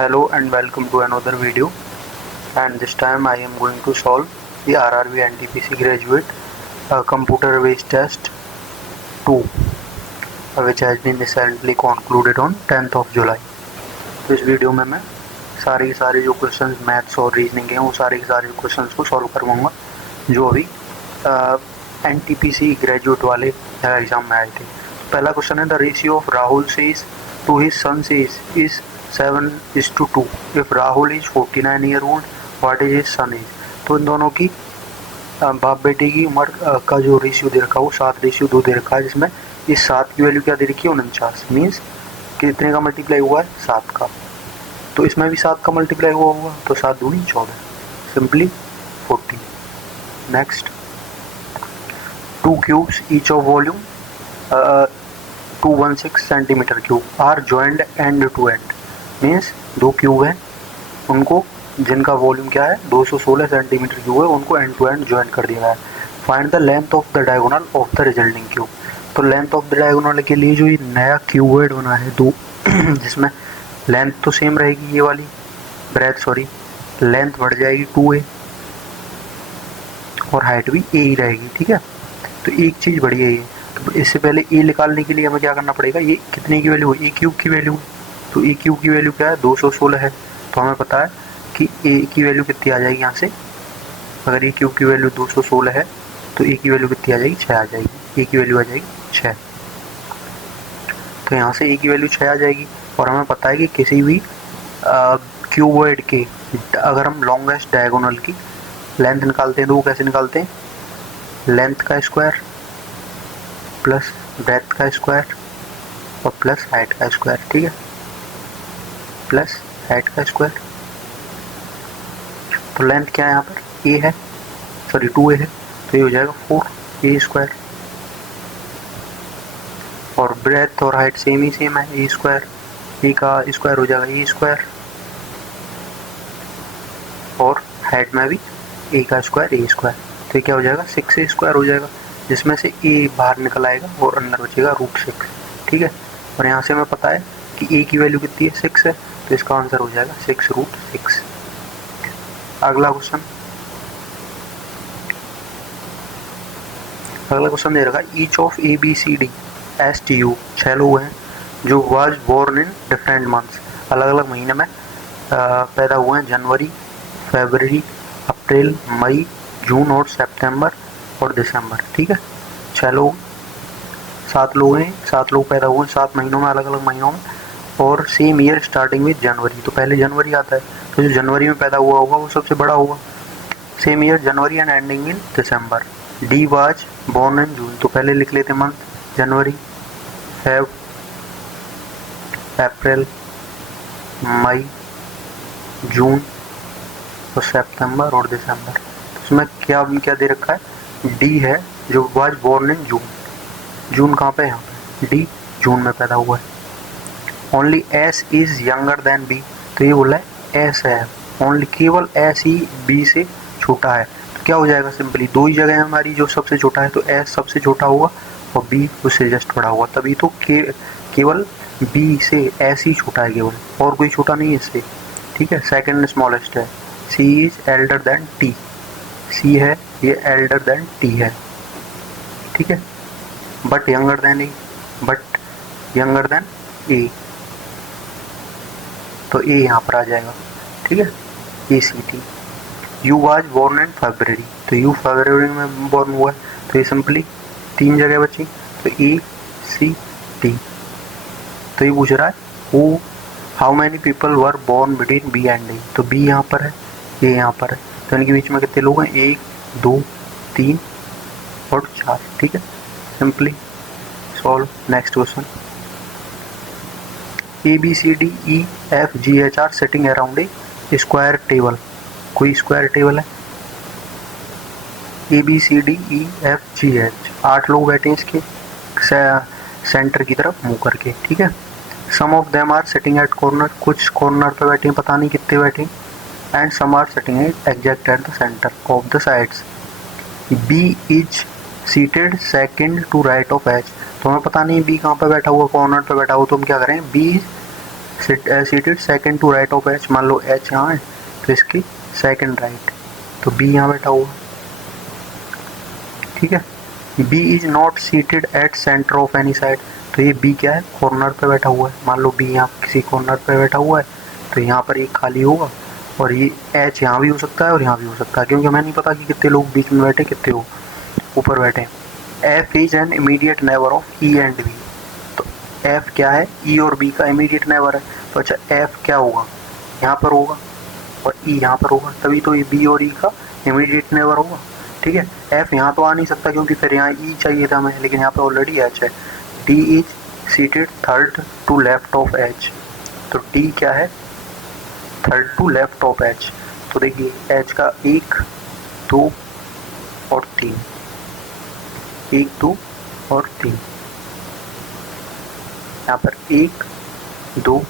Hello and welcome to another video, and this time I am going to solve the RRB NTPC graduate computer based test 2 which has been recently concluded on 10th of July। तो इस video में मैं सारे जो questions maths और reasoning हैं वो सारे क्वेश्चंस को सॉल्व करवाऊंगा जो अभी NTPC ग्रेजुएट वाले एग्जाम में आए थे। पहला क्वेश्चन है the ratio of Rahul's age to his son's age is 7:2। If Rahul is 49 year old what is his son age. तो इन दोनों की बाप बेटे की उम्र का जो रेशियो दे रखा है वो 7:2 दे रखा है, जिसमें इस 7 की वैल्यू क्या दे रखी है 49, मीन्स कितने का मल्टीप्लाई हुआ है 7 का। तो इसमें भी 7 का मल्टीप्लाई हुआ होगा, तो 7 दूनी 14, simply 40। Next, 2 cubes each of volume 216 centimetre cube are joined end to end. Means 2 cube हैं उनको जिनका वॉल्यूम क्या है 216 सेंटीमीटर क्यूब है, उनको एंड टू एंड ज्वाइन कर दिया है। Find the length of the diagonal of the resulting cube. तो लेंथ ऑफ द डायगोनल के लिए जो ये नया क्यूबॉइड बना है दो जिसमें लेंथ तो सेम रहेगी, ये वाली लेंथ बढ़ जाएगी 2a और हाइट भी a ही रहेगी, ठीक है। तो एक चीज़ बढ़ी है ये, तो इससे पहले a निकालने के लिए हमें क्या करना पड़ेगा, ये कितने की वैल्यू है, a क्यूब की वैल्यू है। तो a क्यूब की वैल्यू क्या है 216 है, तो हमें पता है कि a की वैल्यू कितनी आ जाएगी यहाँ से। अगर a क्यूब की वैल्यू 216 है तो a की वैल्यू कितनी आ जाएगी 6 आ जाएगी, a की वैल्यू आ जाएगी 6। तो यहाँ से a की वैल्यू 6 आ जाएगी। और हमें पता है कि किसी भी क्यूबॉइड के अगर हम लॉन्गेस्ट डायगोनल की लेंथ निकालते हैं तो वो कैसे निकालते हैं, लेंथ का स्क्वायर प्लस ब्रेथ का स्क्वायर और प्लस हाइट का स्क्वायर, ठीक है, प्लस हाइट का स्क्वायर। तो लेंथ क्या है यहाँ पर a है, सॉरी 2a है, तो ये हो जाएगा 4a स्क्वायर। और ब्रेथ और हाइट सेम ही सेम है, a स्क्वायर, a का स्क्वायर हो जाएगा a स्क्वायर और हाइट में भी a का स्क्वायर a स्क्वायर। तो ये क्या हो जाएगा 6a स्क्वायर हो जाएगा, जिसमें से a बाहर निकल आएगा और अंदर बचेगा √6, ठीक है। और यहाँ से हमें पता है कि a की वैल्यू कितनी है 6 है, तो इसका आंसर हो जाएगा 6√6। अगला क्वेश्चन दे रखा ईच ऑफ ABCD STU 6 लोग हैं जो was born in different months, अलग अलग महीने में पैदा हुए हैं, जनवरी, फरवरी, अप्रैल, मई, जून और सितंबर और दिसंबर, ठीक है। 6 लोग 7 लोग हैं, 7 लोग पैदा हुए हैं 7 महीनों में, अलग अलग महीनों में, और सेम ईयर स्टार्टिंग विद जनवरी। तो पहले जनवरी आता है, तो जो जनवरी में पैदा हुआ होगा वो सबसे बड़ा होगा। Same year January and ending in December. D was born in June, तो पहले लिख लेते मंथ जनवरी, फेब, अप्रैल, मई, जून और सितंबर और दिसंबर। इसमें क्या दे रखा है, डी है जो वाज बोर्न इन जून। जून कहाँ पे है, यहाँ पे डी जून में पैदा हुआ है। Only S is younger than B, तो ये बोला है एस है, ओनली केवल एस ही बी से छोटा है। तो क्या हो जाएगा, सिंपली दो ही जगह है हमारी जो सबसे छोटा है, तो एस सबसे छोटा होगा और बी उससे जस्ट बड़ा होगा, तभी तो केवल बी से एस ही छोटा है केवल, और कोई छोटा नहीं है इससे, ठीक है। सेकंड स्मॉलेस्ट है, C is elder than T, C है ये एल्डर देन टी है, ठीक है, but younger than A, but younger than A, तो ए यहाँ पर आ जाएगा, ठीक है, ACT। U was born in February, तो यू फरवरी में बोर्न हुआ है, तो ये सिंपली 3 जगह बची, तो ACT। तो ये पूछ रहा है वो how many people were born between B and A, तो बी यहाँ पर है, ए यहाँ पर है, तो इनके बीच में कितने लोग हैं 1 2 3 और 4, ठीक है। Simply solve. Next question, ABCDEFGH are sitting around a square table. कोई स्क्वायर टेबल है, ABCDEFGH 8 लोग बैठे हैं इसके सेंटर की तरफ मुंह करके, ठीक है। Some of them are sitting at corner, कुछ कॉर्नर पे बैठे हैं, पता नहीं कितने बैठे, and some are sitting exact at the centre of the sides. B is seated second to right of H, तो हमें पता नहीं B कहाँ पे बैठा हुआ, कॉर्नर पे बैठा हुआ, तो हम क्या करें B seated second to right of H, मान लो एच यहाँ है तो इसकी सेकंड राइट, तो बी यहाँ बैठा हुआ, ठीक है। B is not seated at centre of any side, तो ये बी क्या है, कॉर्नर पे बैठा हुआ है। मान लो बी यहाँ किसी कॉर्नर पे बैठा हुआ है तो यहाँ पर एक खाली होगा, और ये एच यहाँ भी हो सकता है और यहाँ भी हो सकता है, क्योंकि हमें नहीं पता कि कितने लोग बीच में बैठे, कितने हो ऊपर बैठे। F is an immediate neighbour of E and B, तो एफ क्या है, ई और बी का इमीडिएट नेबर है। तो अच्छा एफ क्या होगा, यहाँ पर होगा और ई यहाँ पर होगा, तभी तो ये बी और ई का इमीडिएट नेबर होगा, ठीक है। एफ यहाँ तो आ नहीं सकता क्योंकि फिर यहाँ ई चाहिए था हमें, लेकिन यहाँ पे ऑलरेडी एच है। D is seated third to left of H, तो डी क्या है, third to left of H. तो देखिए एच का 1 2 और 3, 1 2 और 3, यहाँ पर 1 2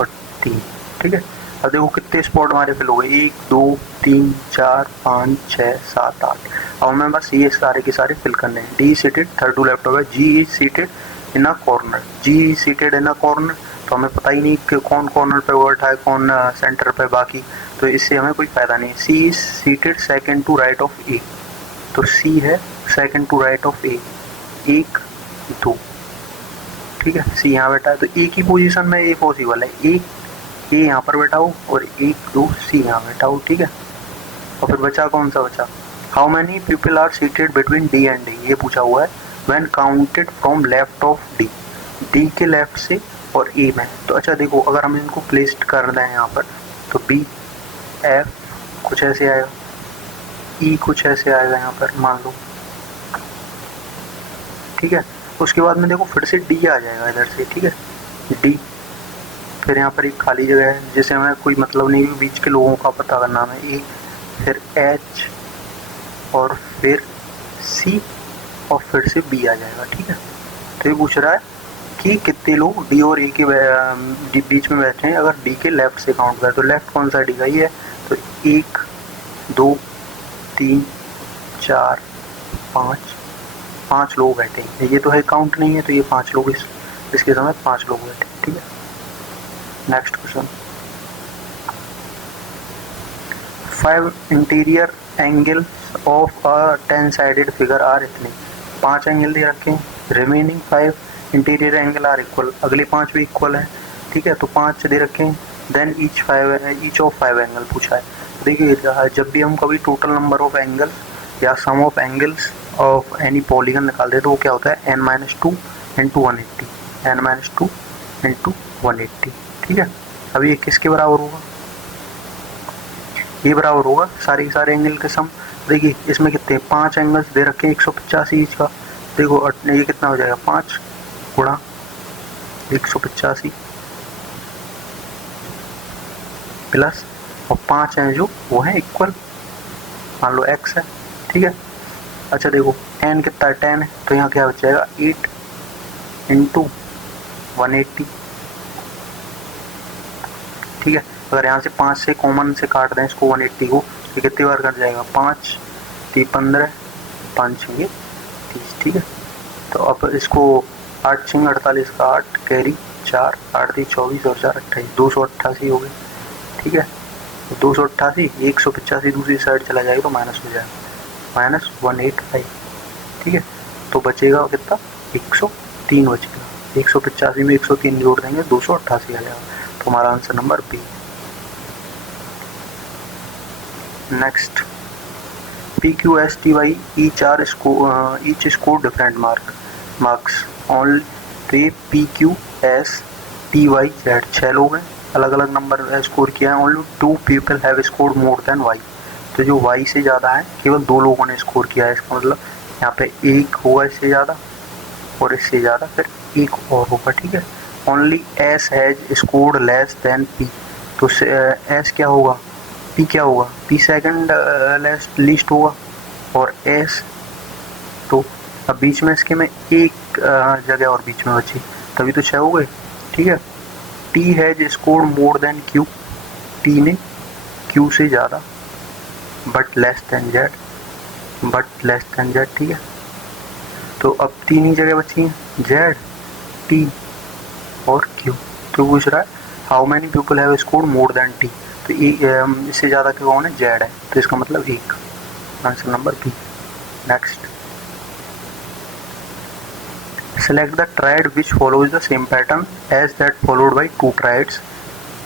और 3, ठीक है। अब देखो कितने स्पॉट हमारे फिल हो गए, 1 2 3 4 5 6 7 8। अब हमें बस ये सारे के सारे फिल करने हैं। D seated third to left of, G is seated in a corner, G is seated in a corner, तो हमें पता ही नहीं कि कौन कॉर्नर पे बैठा है, कौन सेंटर पे बाकी, तो इससे हमें कोई फायदा नहीं। C is seated second to right of A, तो सी है second to right of A, 1 2, ठीक है। सी यहाँ बैठा है तो ए की पोजीशन में ए पॉसिबल है, ए यहाँ पर बैठा हो और 1 2 सी यहाँ बैठा हो, ठीक है। और फिर बचा कौन सा बचा, how many people are seated between D and D, ये पूछा हुआ है। When counted from left of D, D के लेफ्ट से और ए में। तो अच्छा देखो अगर हम इनको प्लेस्ड कर दें यहाँ पर, तो बी एफ कुछ ऐसे आएगा, ई कुछ ऐसे आएगा यहाँ पर मान लो, ठीक है। उसके बाद में देखो फिर से डी आ जाएगा इधर से, ठीक है, डी, फिर यहाँ पर एक खाली जगह है जिसे हमें कोई मतलब नहीं, बीच के लोगों का पता करना है, ए, फिर एच और फिर सी और फिर से बी आ जाएगा, ठीक है। तो ये पूछ रहा है कि कितने लोग डी और ए के बीच में बैठे हैं अगर डी के लेफ्ट से काउंट करें, तो लेफ्ट कौन सा डी का ये है, तो 1 2 3 4 5 लोग बैठे हैं, ये तो है काउंट नहीं है, तो ये 5 लोग इसके समय 5 लोग बैठे, ठीक है। Next question, 5 interior angles of a 10 sided figure are इतने, 5 एंगल दे रखे हैं, remaining 5 interior angle are equal, अगले 5 भी इक्वल है, ठीक है, तो 5 दे रखे हैं। देन ईच ऑफ 5 एंगल पूछा है। देखिए जब भी हम कभी टोटल नंबर ऑफ एंगल्स या sum of angles of any polygon निकालते हैं तो वो क्या होता है, n-2 इंटू 180, n-2 इंटू 180, ठीक है। अब ये किसके बराबर होगा, ये बराबर होगा सारे के सारे एंगल के सम। देखिए इसमें कितने 5 एंगल्स दे रखे हैं 185 ईच का, देखो ये कितना हो जाएगा 5 गुणा 185 प्लस और 5 हैं जो वो है इक्वल, मान लो x है, ठीक है। अच्छा देखो n कितना है 10 है, तो यहाँ क्या बच जाएगा 8 इंटू 180, ठीक है। अगर यहाँ से 5 से कॉमन से काट दें इसको 180 को, तो कितनी बार कट जाएगा 5 3 15 5 6 30, ठीक है। तो अब इसको 8 6 48 का 8 कैरी 4 8 3 24 और 4 28 288 हो गए, ठीक है। 288 185 दूसरी साइड चला जाएगा तो माइनस हो जाएगा -185, ठीक है। तो बचेगा कितना 103 बचेगा, 185 में 103 जोड़ देंगे 288 आ जाएगा, तो हमारा answer number B. Next, PQSTY each score different marks only, तो ये PQSTYZ 6 लोग हैं, अलग अलग नंबर स्कोर किया है। Only 2 people have scored more than Y, तो जो Y से ज़्यादा है केवल 2 लोगों ने स्कोर किया है, इसका मतलब यहाँ पे एक होगा इससे ज़्यादा और इससे ज़्यादा फिर एक और होगा, ठीक है। Only S has scored less than P, तो S क्या होगा, P क्या होगा, P सेकंड लीस्ट होगा और S, तो अब बीच में इसके में एक जगह और बीच में बची, तभी तो 6 हो गए, ठीक है। T has scored more than Q, T ने Q से ज़्यादा, बट लेस देन Z, ठीक है। तो अब 3 ही जगह बची हैं, Z, T और Q। तो पूछ रहा है how many people have scored more than T, तो इससे ज़्यादा क्या कौन है, जेड है, तो इसका मतलब 1, answer number B. Next, select the triad which follows the same pattern as that followed by 2 triads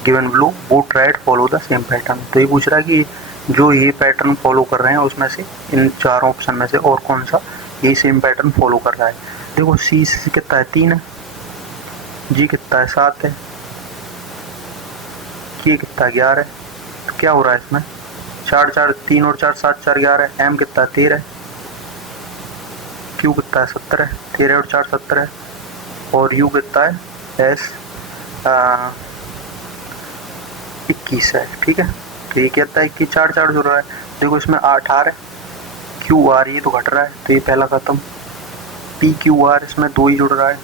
given below, both triad follow the same pattern। तो ये पूछ रहा है कि जो ये पैटर्न फॉलो कर रहे हैं उसमें से इन चारों ऑप्शन में से और कौन सा ये सेम पैटर्न फॉलो कर रहा है। देखो सी कितना है, 3 है, जी कितना है, 7 है, के कितना 11 है, तो क्या हो रहा है इसमें 4 4 3 और 4 7 4 11 है, एम कितना 13 है, क्यू कितना है 70 है, 13 और 4 70 है, और यू कितना है एस 21 है। ठीक है, तो ये कहता है कि 4 4 जुड़ रहा है, देखो इसमें 8 आ रहा है, क्यू आर ये तो घट रहा है, तो ये पहला खत्म, पी क्यू आर इसमें 2 ही जुड़ रहा है,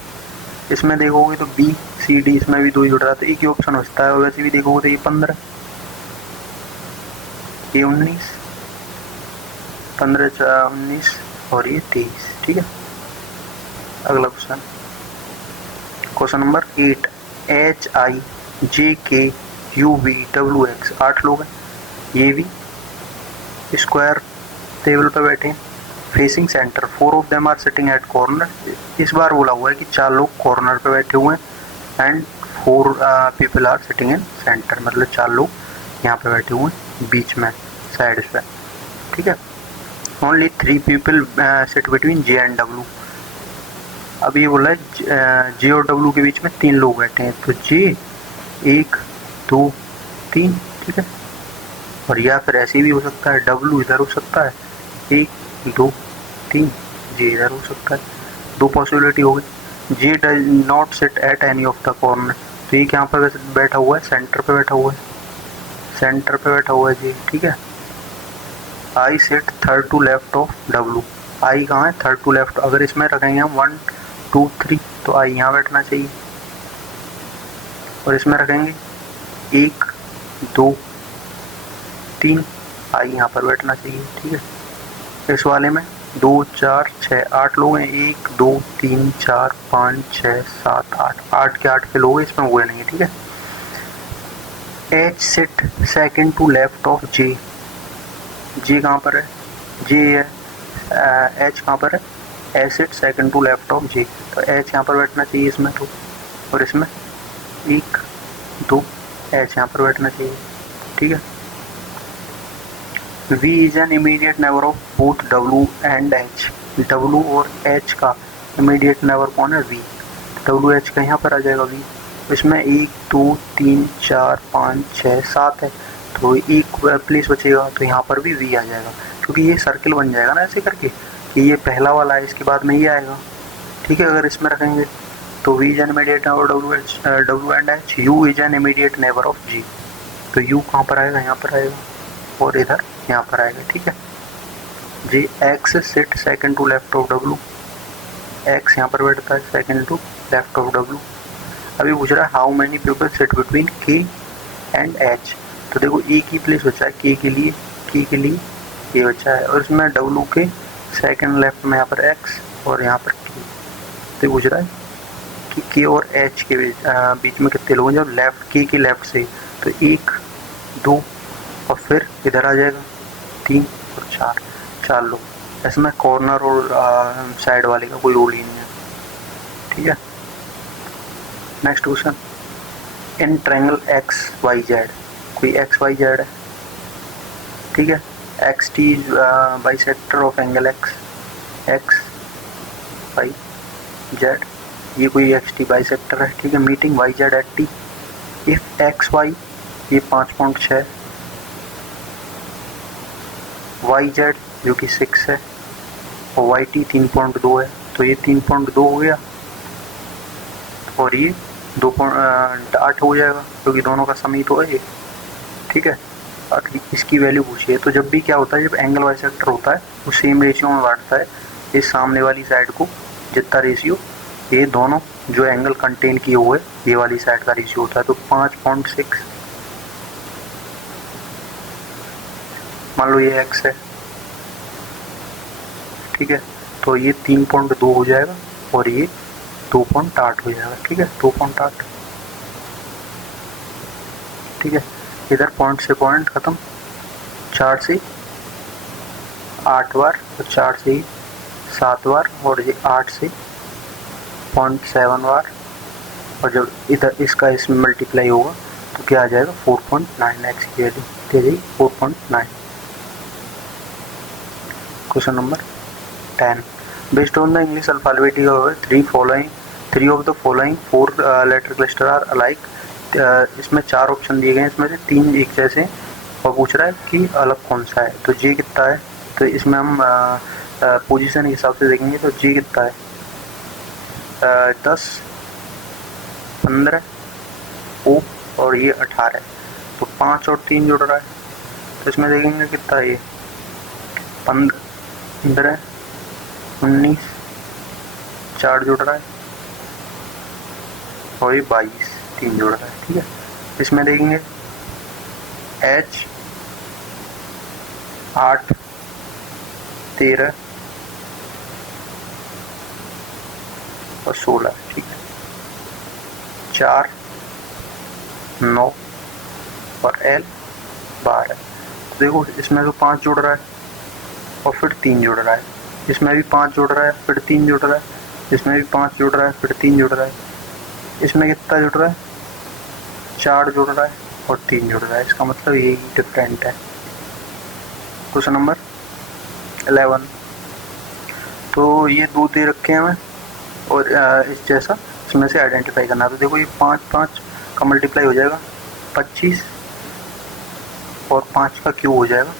इसमें देखोगे तो बी सी डी इसमें भी 2 ही जुड़ रहा है, तो एक ही ऑप्शन बचता है, और वैसे भी देखोगे तो ये 15, ये 19, 15 19 और ये 23। ठीक है, अगला question, question number 8, H I J K U V W x 8 लोग हैं, ये भी स्क्वायर टेबल पर बैठे हैं, facing centre, 4 of them are sitting at corner, इस बार बोला हुआ है कि 4 लोग कॉर्नर पे बैठे हुए हैं, and 4 people are sitting in centre, मतलब 4 लोग यहाँ पे बैठे हुए हैं बीच में साइड पे। ठीक है, only 3 people sit between J and W, अब ये बोला है जे और डब्ल्यू के बीच में 3 लोग बैठे हैं, तो जे 1 2 3। ठीक है, और या फिर ऐसे भी हो सकता है, डब्ल्यू इधर हो सकता है 1 2 3, जे इधर हो सकता है, 2 पॉसिबिलिटी हो गई। J does not sit at any of the corner, तो ये यहाँ पर बैठा हुआ है, सेंटर पे बैठा हुआ है, सेंटर पे बैठा हुआ है जी। ठीक है, I sit third to left of W, I कहाँ है, थर्ड टू लेफ्ट, अगर इसमें रखेंगे हम 1 2 3 तो आई यहाँ बैठना चाहिए, और इसमें रखेंगे 1 2 3 आई यहाँ पर बैठना चाहिए। ठीक है, इस वाले में 2 4 6 8 लोग हैं, 1 2 3 4 5 6 7 8, 8 के 8 के लोग हैं, इसमें हुए नहीं। ठीक है, H sit second to left of J, J कहाँ पर है, जे है, एच कहाँ पर है, H sit second to left of J, तो एच यहाँ पर बैठना चाहिए इसमें, तो और इसमें 1 2 एच यहाँ पर बैठना चाहिए। ठीक है, V is an immediate neighbour of both W and H, W और H का इमीडिएट नेबर कौन है, V, W H का यहाँ पर आ जाएगा V, इसमें 1 2 3 4 5 6 7 है, तो एक प्लेस बचेगा, तो यहाँ पर भी V आ जाएगा, क्योंकि ये सर्किल बन जाएगा ना ऐसे करके कि ये पहला वाला है, इसके बाद में ये आएगा। ठीक है, अगर इसमें रखेंगे तो V is an immediate neighbour W and H, U is an immediate neighbour of G, तो U कहाँ पर आएगा, यहाँ पर आएगा, और इधर यहाँ पर आएगा। ठीक है, G X sit second to left of W, X यहाँ पर बैठता है second to left of W. अभी पूछ रहा है how many people sit between K and H, तो देखो एक ही प्लेस बचा है के के लिए ये बचा है, और इसमें डब्ल्यू के सेकंड लेफ्ट में यहाँ पर एक्स और यहाँ पर के, तो पूछ रहा है कि के और एच के बीच में कितने लोग हैं, जब लेफ्ट के लेफ्ट से, तो 1 2 और फिर इधर आ जाएगा 3 और 4 लोग, इसमें कॉर्नर और साइड वाले का कोई रोल ही नहीं है। ठीक है, next question, in triangle X Y Z, कोई एक्स वाई जेड है। ठीक है, X T bisector of angle X Y Z, ये कोई एक्स टी बाइसेक्टर है। ठीक है, meeting Y Z at T, if X Y ये 5.6, वाई जेड जो कि 6 है, और वाई टी 3.2 है, तो ये 3.2 हो गया, और ये 2.8 हो जाएगा, क्योंकि दोनों का सम ही तो है ये। ठीक है, और इसकी वैल्यू पूछिए, तो जब भी क्या होता है, जब एंगल बाइसेक्टर होता है वो सेम रेशियो में बांटता है, इस सामने वाली साइड को जितना रेशियो ये दोनों जो एंगल कंटेन किए हुए ये वाली साइड का रेशियो होता है, तो 5.6, मान लो ये x है। ठीक है, तो ये 3.2 हो जाएगा, और ये 2.8 हो जाएगा। ठीक है, 2.8। ठीक है। इधर पॉइंट से पॉइंट खत्म, 4 से 8 बार और 4 से 7 बार और ये 8 से 0.7 बार, और जब इधर इसका इसमें मल्टीप्लाई होगा तो क्या आ जाएगा 4.9, एक्स की वैल्यू दे दी 4.9। Question number 10, based on the English alphabetic three of the following 4 letter cluster are alike. इसमें 4 ऑप्शन दिए गए हैं, इसमें से 3 एक जैसे और पूछ रहा है कि अलग कौन सा है। तो जी कितना है, तो इसमें हम पोजीशन के हिसाब से देखेंगे तो जी कितना है 10, 15 ओ और ये 18, तो 5 और 3 जुड़ रहा है। तो इसमें देखेंगे कितना है, ये 15, 19, 4 जुड़ रहा है और ये 22, 3 जुड़ रहा है। ठीक है, इसमें देखेंगे H 8, 13 और 16, ठीक है, 4, 9 और L 12। तो देखो इसमें तो 5 जुड़ रहा है और फिर 3 जुड़ रहा है, इसमें भी 5 जुड़ रहा है फिर 3 जुड़ रहा है, इसमें भी 5 जुड़ रहा है फिर 3 जुड़ रहा है, इसमें कितना जुड़ रहा है 4 जुड़ रहा है और 3 जुड़ रहा है। इसका मतलब यही डिफरेंट है। क्वेश्चन नंबर 11, तो ये 2 दे रखे हैं हमें और इस जैसा इसमें से आइडेंटिफाई करना। तो देखो ये 5 का मल्टीप्लाई हो जाएगा 25 और 5 का क्यूब हो जाएगा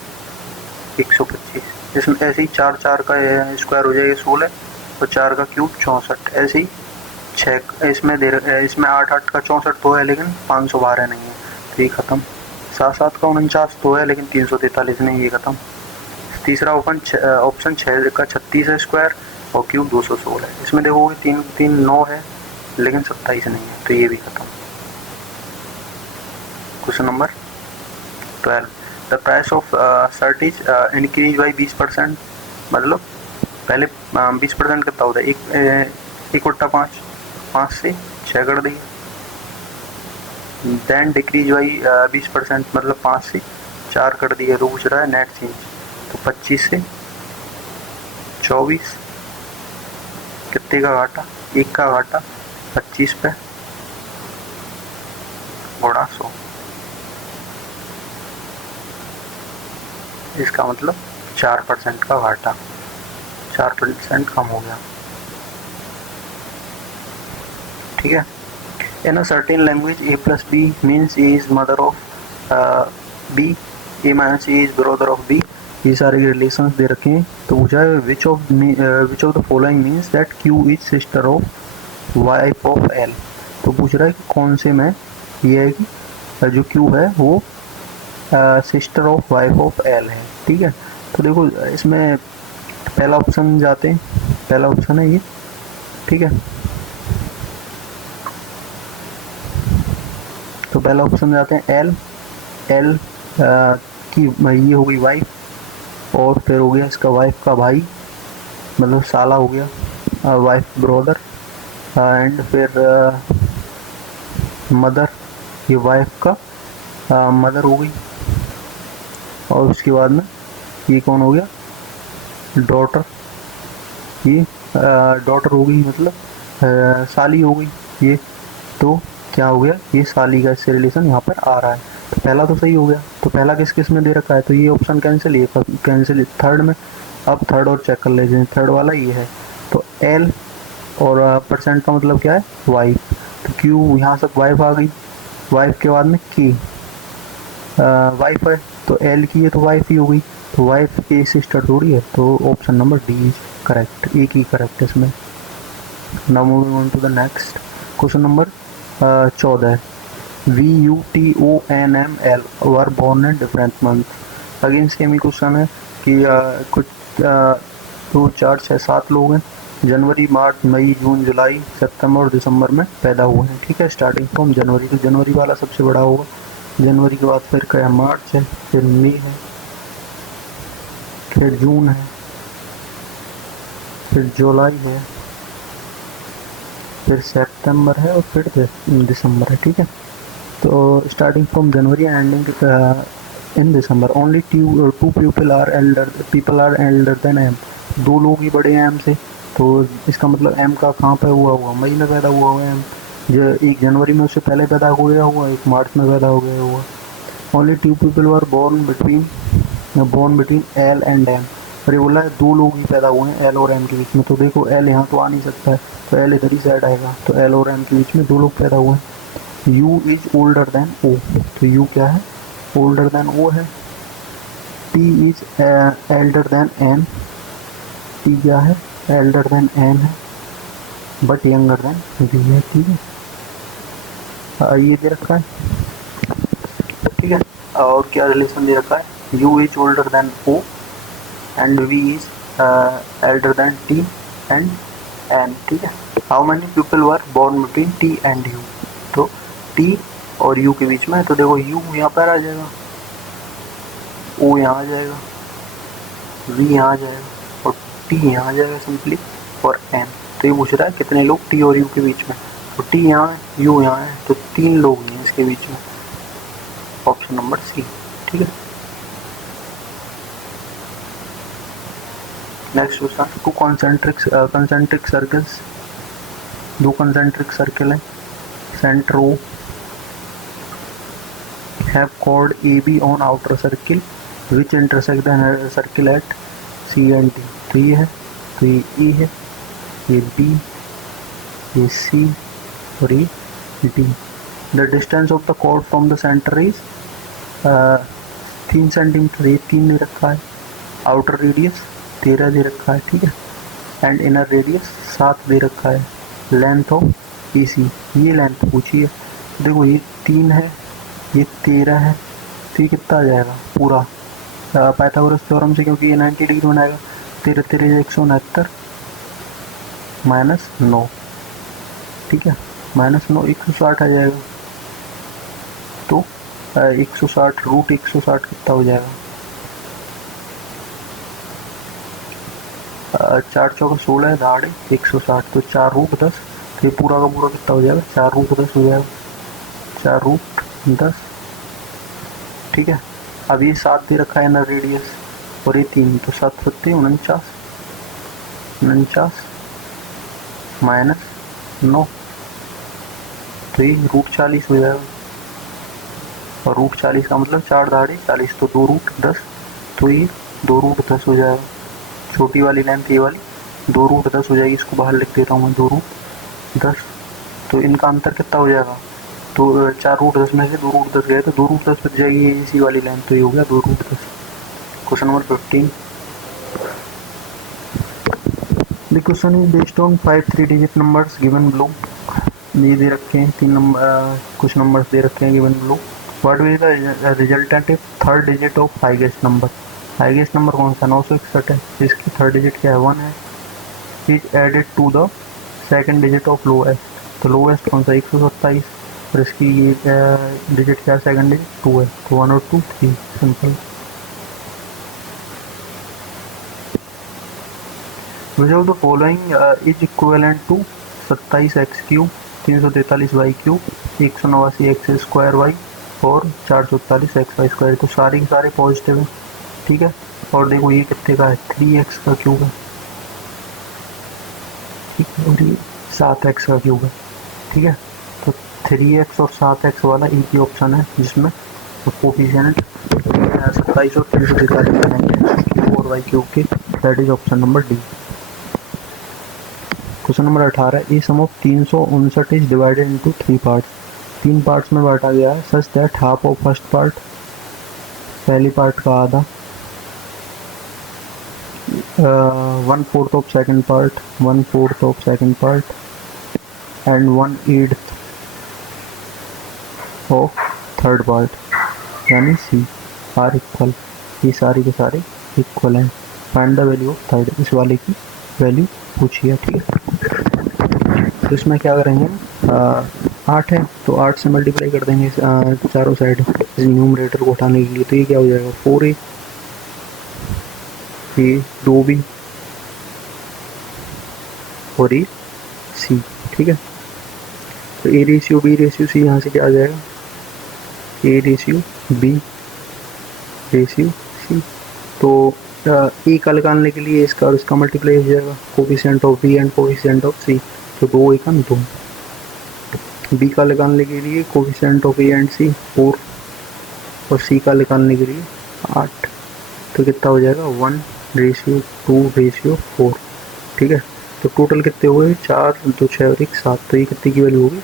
125। इसमें ऐसे ही 4 का स्क्वायर हो जाएगा 16 और 4 का क्यूब 64। ऐसे ही 6 इसमें 8 का 64 तो है लेकिन 512 नहीं है, तो ये खत्म। 7 का 49 तो है लेकिन 343 नहीं, ये खत्म। तीसरा ऑप्शन 6 का 36 है स्क्वायर और क्यूब 216 है। इसमें देखोगे 3 9 है लेकिन 27 नहीं है, तो ये भी खत्म। Question number 12, the price of shirt is increase by 20%। मतलब पहले 20% कितना होता है, 1/5 से 6 कर दिए, देन डिक्रीज बाई 20% मतलब 5 से 4 कर दिए, तो पूछ रहा है नेट चेंज। तो 25 से 24, कितने का घाटा, 1 का घाटा 25 पे गुणा 100, इसका मतलब 4% का घाटा, 4% कम हो गया। ठीक है, in a certain language A plus B means A is mother of B, A minus A is brother of B। ये सारे रिलेशंस दे रखे हैं। तो पूछा है which of the following means that Q is sister of wife of L। तो पूछ रहा है कि कौन से में ये है कि जो Q है वो sister of wife of L है। ठीक है, तो देखो इसमें पहला ऑप्शन जाते हैं, पहला ऑप्शन है ये। ठीक है, तो पहला ऑप्शन जाते हैं L की ये हो गई वाइफ, और फिर हो गया इसका वाइफ का भाई मतलब साला हो गया, वाइफ ब्रदर, एंड फिर मदर, ये वाइफ का मदर हो गई, और उसके बाद में ये कौन हो गया डॉटर, ये डॉटर हो गई मतलब साली हो गई ये। तो क्या हो गया, ये साली का इससे रिलेशन यहाँ पर आ रहा है। तो पहला तो सही हो गया। तो पहला किस में दे रखा है, तो ये ऑप्शन कैंसिल, ये कैंसिल थर्ड में। अब थर्ड और चेक कर लेते हैं, थर्ड वाला ये है। तो L और परसेंट का मतलब क्या है वाइफ, तो क्यू यहाँ से वाइफ आ गई, वाइफ के बाद में की वाइफ है तो L की है तो वाइफ ही हो गई, तो वाइफ की सिस्टर थोड़ी है। तो option number D is correct, एक ही करेक्ट इसमें। Now moving on to the next question number 14, VUTONML were born at different month. Again same ही क्वेश्चन है कि कुछ 2 4 6 7 लोग हैं, जनवरी मार्च मई जून जुलाई सितंबर और दिसंबर में पैदा हुए हैं। ठीक है, स्टार्टिंग फ्रॉम जनवरी, तो जनवरी वाला सबसे बड़ा होगा। जनवरी के बाद फिर क्या मार्च है, फिर मई है, फिर जून है, फिर जुलाई है, फिर सितंबर है और फिर दिसंबर है। ठीक है, तो starting from January ending in December only two people are elder than M, दो लोग ही बड़े हैं एम से। तो इसका मतलब एम का कहाँ पे हुआ मई में पैदा हुआ एम। एक जनवरी में उससे पहले पैदा हो गया हुआ, एक मार्च में पैदा हो गया हुआ। Only two people were born between L and M. और ये बोला है दो लोग ही पैदा हुए हैं एल और एम के बीच में। तो देखो एल यहाँ तो आ नहीं सकता है, तो एल इधर ही साइड आएगा। तो एल और एम के बीच में दो लोग पैदा हुए हैं। U is older than O, तो यू क्या है, ओल्डर देन ओ है। T is elder than N, T क्या है, एल्डर देन एन है, बट यंगर देन वी है। ठीक है, ये दे रखा है। ठीक है, और क्या रिलेशन दे रखा है, U is older than O and V is elder than T and N. ठीक है, how many people were born between T and U, तो टी और यू के बीच में। तो देखो यू यहाँ पर आ जाएगा, ओ यहाँ आ जाएगा, वी यहाँ आ जाएगा और टी यहाँ आ जाएगा सिंपली, और एन। तो ये पूछ रहा है कितने लोग टी और यू के बीच में, तो टी यहाँ है, यू यहाँ है, तो 3 लोग हैं इसके बीच में, ऑप्शन नंबर सी। ठीक है, next question, two concentric circles, दो कंसेंट्रिक सर्कल है, centre O, have chord AB on outer circle which intersect the circle at C and D। तो ये है, तो ये E है, ये B, ये C और ये D। The distance of the chord from the center is 3 centimetre, ये 3 दे रखा है। आउटर रेडियस 13 दे रखा है। ठीक है, एंड इनर रेडियस 7 दे रखा है। लेंथ ऑफ AC, ये लेंथ पूछी है। देखो ये 3 है, ये 13 है, तो ये कितना आ जाएगा पूरा पाइथागोरस थ्योरम से, क्योंकि ये 90 डिग्री बनाएगा। 13 13 169 माइनस 9, ठीक है, माइनस 9 160 आ जाएगा। तो 160 रूट 160 कितना हो जाएगा, 4 चौका 16 दाढ़ 160, तो 4 रूट 10, तो ये पूरा का पूरा कितना हो जाएगा, 4 रूट 10 हो जाएगा, 4 रूट 10। ठीक है, अब ये 7 दे रखा है ना रेडियस, और ये 3, तो 7 सत्ते 49 माइनस 9, तो ये रूट 40 हो जाएगा। और रूट 40 का मतलब 4 दाढ़े 40, तो 2 रूट 10, तो ये 2 रूट 10 हो जाएगा। छोटी वाली लेंथ ये वाली 2 रूट 10 हो जाएगी, इसको बाहर लिख देता हूँ मैं, 2 रूट 10। तो इनका अंतर कितना हो जाएगा, तो 4 रूट 10 में से 2 रूट 10 गए, तो 2 रूट 10 बच जाएगी इसी वाली लेंथ, तो ये हो गया 2 root 10। Question number 15, the question is based on 5 3 digit numbers given below. ये दे रखे हैं 3 नंबर, कुछ नंबर्स दे रखे हैं given below. What will the resultant third digit of highest number, highest number कौन सा 961 है, इसकी थर्ड डिजिट क्या है 1 है। Is added to the second digit of lowest, तो लोएस्ट कौन सा 127, और इसकी डिजिट क्या सेकंड डिजिट 2 है, तो 1 और 2 3, simple. Which of the following is equivalent to 27x cube, 343y cube, 189x square Y और 444 एक्स वाई स्क्वायर। तो सारे के सारे पॉजिटिव है। ठीक है, और देखो ये कितने का है 3x का क्यूब है, ठीक है, और ये 7x का क्यूब है। ठीक है, तो 3x और 7x वाला एक ही ऑप्शन है जिसमें कोफिशिएंट 27 और 343 बनेंगे और वाई क्यूब के, that is option number D. Question number 18, a sum of 359 is divided into 3 parts, 3 parts में बांटा गया है, such that half of first part, पहली पार्ट का आधा, 1/4 of second part, 1/4 of second part and 1/8 of third part, यानी C are equal, ये सारे के सारे इक्वल हैं। Find the value of third, इस वाले की वैल्यू पूछी है। ठीक है, तो इसमें क्या करेंगे, 8 है तो 8 से मल्टीप्लाई कर देंगे चारों साइड न्यूमरेटर को उठाने के लिए, तो ये क्या हो जाएगा 4a, ये 2b और ये c। ठीक है, तो a ratio b ratio c यहाँ से क्या आ जाएगा A ratio B ratio C. तो ए का निकालने के लिए इसका और इसका मल्टीप्लाई हो जाएगा, coefficient of B and coefficient of C, तो 2 एक 2। बी का निकालने के लिए coefficient of A and C 4 और सी का निकालने के लिए 8, तो कितना हो जाएगा 1:2:4। ठीक है, तो टोटल कितने हुए 4 2 6 और 1 7, तो ये कितने की वैल्यू होगी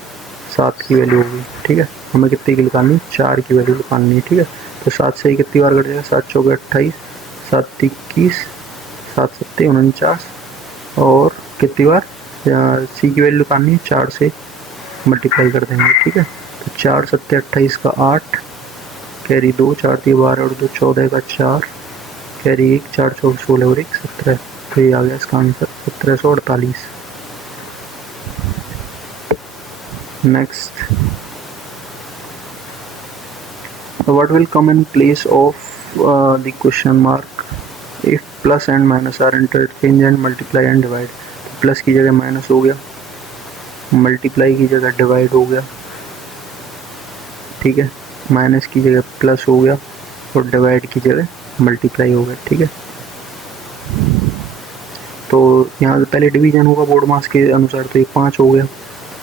7 की वैल्यू होगी। ठीक है, हमें कितने की निकालनी है 4 की वैल्यू निकालनी है। ठीक है, तो 7 से कितनी बार कट जाएगा 7 चौके 28, 7 21, 7 7 49 और कितनी बार सी की वैल्यू निकालनी है 4 से मल्टीप्लाई कर देंगे। ठीक है, तो 4 7 28 का 8 कैरी 2 4 3 12 और 2 14 का 4 कैरी 1 4 4 16 और 1 17, तो ये आ गया इसका answer 1748। Next, what will come in place of the question mark if plus and minus are interchange and multiply and divide? Plus की जगह माइनस हो गया, मल्टीप्लाई की जगह डिवाइड हो गया। ठीक है, माइनस की जगह प्लस हो गया और डिवाइड की जगह मल्टीप्लाई हो गया। ठीक है, तो यहाँ से पहले डिवीजन होगा बोर्ड मास के अनुसार, तो ये 5 हो गया,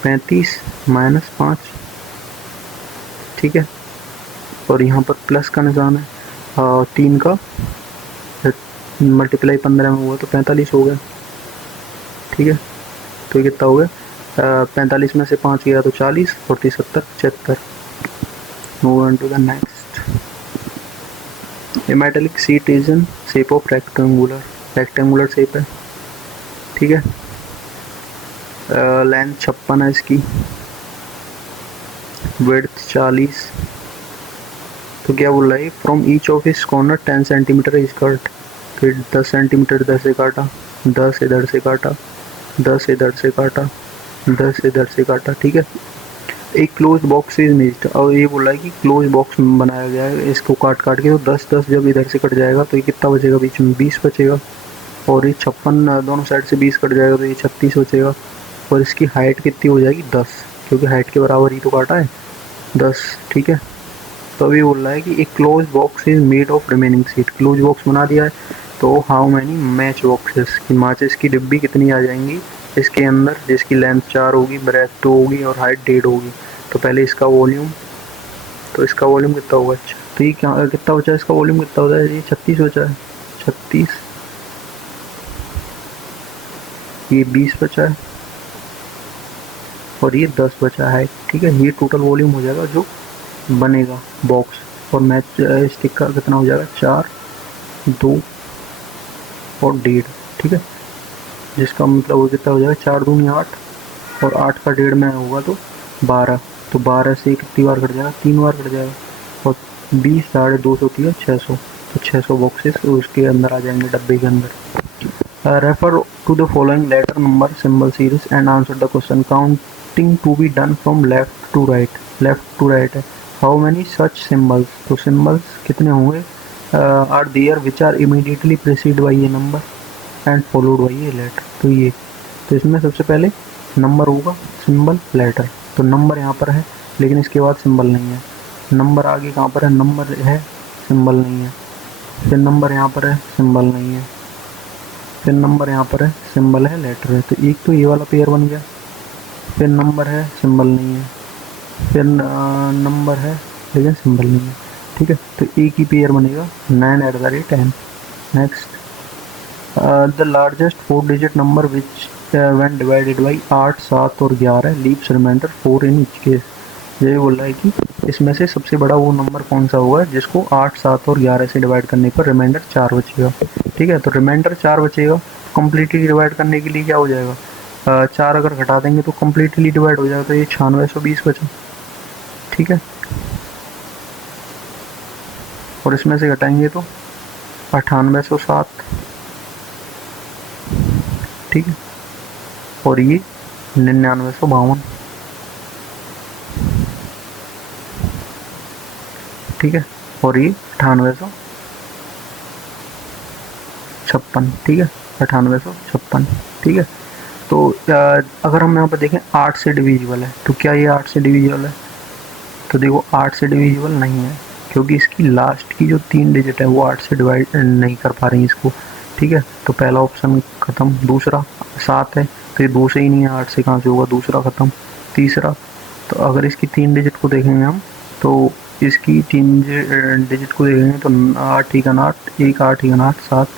35 माइनस 5। ठीक है, और यहाँ पर प्लस का निशान है, 3 का मल्टीप्लाई 15 में हुआ तो 45 हो गया। ठीक है, तो ये कितना हो गया 45 में से 5 गया तो 40 और 70 75। Move on to the next. A metallic sheet is in shape of rectangular shape है। ठीक है, लेंथ 56 है इसकी, विड्थ 40। तो क्या बोल रहा है फ्रॉम ईच ऑफ इस कॉर्नर 10 सेंटीमीटर इज कट, फिर 10 सेंटीमीटर इधर से काटा, 10 इधर से काटा, 10 इधर से काटा, 10 इधर से काटा। ठीक है, एक क्लोज बॉक्स इज मेज्ड, और ये बोल रहा है कि क्लोज बॉक्स बनाया गया है, इसको काट काट के, तो 10 10 जब इधर से कट जाएगा तो ये कितना बचेगा बीच में 20 बचेगा, और ये 56 दोनों साइड से 20 कट जाएगा तो ये 36 बचेगा, और इसकी हाइट कितनी हो जाएगी 10, क्योंकि हाइट के बराबर ही तो काटा है 10। ठीक है, तो अभी बोल रहा है कि एक close box is made of remaining sheet, close box बना दिया है, तो हाउ मैनी मैच बॉक्सेस की माचिस की डिब्बी कितनी आ जाएंगी इसके अंदर, जिसकी लेंथ 4 होगी, ब्रेथ 2 होगी और हाइट 1.5 होगी। तो पहले इसका वॉल्यूम, तो इसका वॉल्यूम कितना होगा, तो ये कितना बचा है, इसका वॉल्यूम कितना होता है, ये 36 बचा है, 36, ये 20 बचा है और ये 10 बचा है। ठीक है, ये टोटल वॉल्यूम हो जाएगा जो बनेगा बॉक्स, और मैच स्टिक का कितना हो जाएगा 4 2 और 1.5। ठीक है, जिसका मतलब वो कितना हो जाएगा 4 दूनी 8 और 8 का 1.5 में होगा तो 12, तो 12 से कितनी बार कट जाएगा 3 बार कट जाएगा, और 20 250 600, तो 600 बॉक्सेस उसके अंदर आ जाएंगे डब्बे के अंदर। Refer to the following letter number symbol series and answer the question, counting to be done from left to right है, हाउ मैनी सच सिंबल्स, तो सिंबल्स कितने होंगे are there which are immediately preceded by a number and followed by a letter. तो ये, तो इसमें सबसे पहले नंबर होगा, सिंबल, लेटर, तो नंबर यहाँ पर है लेकिन इसके बाद सिंबल नहीं है, नंबर आगे कहाँ पर है, नंबर है सिंबल नहीं है, फिर नंबर यहाँ पर है सिंबल नहीं है, फिर नंबर यहाँ पर है सिंबल है, लेटर है, तो एक तो ये वाला पेयर बन गया, फिर नंबर है सिंबल नहीं है, फिर नंबर है लेकिन सिंबल नहीं है। ठीक है, तो एक ही पेयर बनेगा 9 @ 10। Next, the largest 4 digit number which when divided by 8 7 और 11 leaves reminder 4 in each case. ये बोल रहा है कि इसमें से सबसे बड़ा वो नंबर कौन सा होगा जिसको 8 7 और 11 से डिवाइड करने पर रिमाइंडर 4 बचेगा। ठीक है, तो रिमाइंडर 4 बचेगा, कम्प्लीटली डिवाइड करने के लिए क्या हो जाएगा, 4 अगर घटा देंगे तो कम्प्लीटली डिवाइड हो जाएगा, तो ये 9620 बचा। ठीक है, और इसमें से घटाएंगे तो 9807। ठीक है, और ये 9952। ठीक है, और ये 9856। ठीक है, 9856। ठीक है, तो अगर हम यहाँ पर देखें 8 से डिविजिबल है, तो क्या ये 8 से डिविजिबल है, तो देखो 8 से डिविजिबल नहीं है, क्योंकि इसकी लास्ट की जो 3 डिजिट है वो 8 से डिवाइड नहीं कर पा रही है इसको, ठीक है। तो पहला ऑप्शन खत्म। दूसरा 7 है, तो ये 2 से ही नहीं है, 8 से कहाँ से होगा, दूसरा खत्म। तीसरा, तो अगर इसकी 3 डिजिट को देखेंगे हम, तो इसकी 3 डिजिट को देखेंगे तो 8 इकन 8, 1 8 इकन 8 7,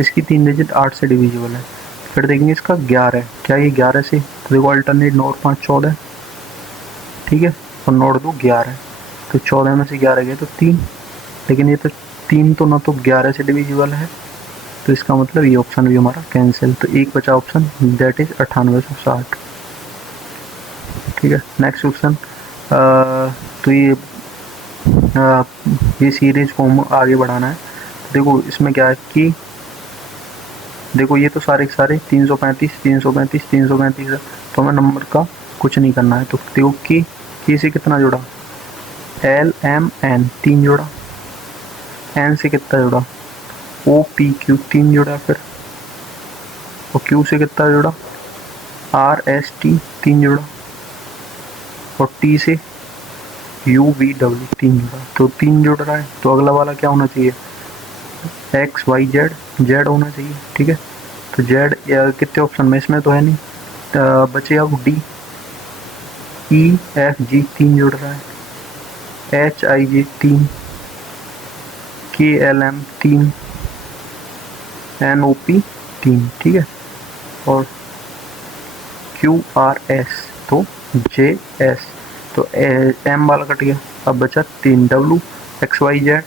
इसकी 3 डिजिट 8 से डिविजिबल है। फिर देखेंगे इसका 11, क्या ये 11 से, तो देखो अल्टरनेट 9 और 5 14, ठीक है, और 9 और 2 11, तो 14 में से 11 गए तो 3, लेकिन ये तो 3 तो ना तो 11 से डिविजिबल है, तो इसका मतलब ये ऑप्शन भी हमारा कैंसिल। तो एक बचा ऑप्शन, दैट इज 9860, ठीक है। नेक्स्ट क्वेश्चन, तो ये सीरीज को हम आगे बढ़ाना है। तो देखो इसमें क्या है कि देखो ये तो सारे के सारे 335 335 335 है, तो हमें नंबर का कुछ नहीं करना है। तो देखो की से कितना जुड़ा, एल एम एन 3 जुड़ा, एन से कितना जुड़ा, ओ पी क्यू 3 जुड़ा, फिर और क्यू से कितना जुड़ा, आर एस टी 3 जुड़ा, और टी से यू वी डब्ल्यू 3 जुड़ा। तो 3 जुड़ रहा है, तो अगला वाला क्या होना चाहिए, एक्स वाई जेड, जेड होना चाहिए, ठीक है। तो जेड कितने ऑप्शन में, इसमें तो है नहीं, बचे अब डी, ई एफ जी 3 जुड़ रहा है, H I J 3, K L M 3, N O P 3, ठीक है, और क्यू आर एस, तो जे एस, तो एम वाला कट गया, अब बचा 3, W X Y Z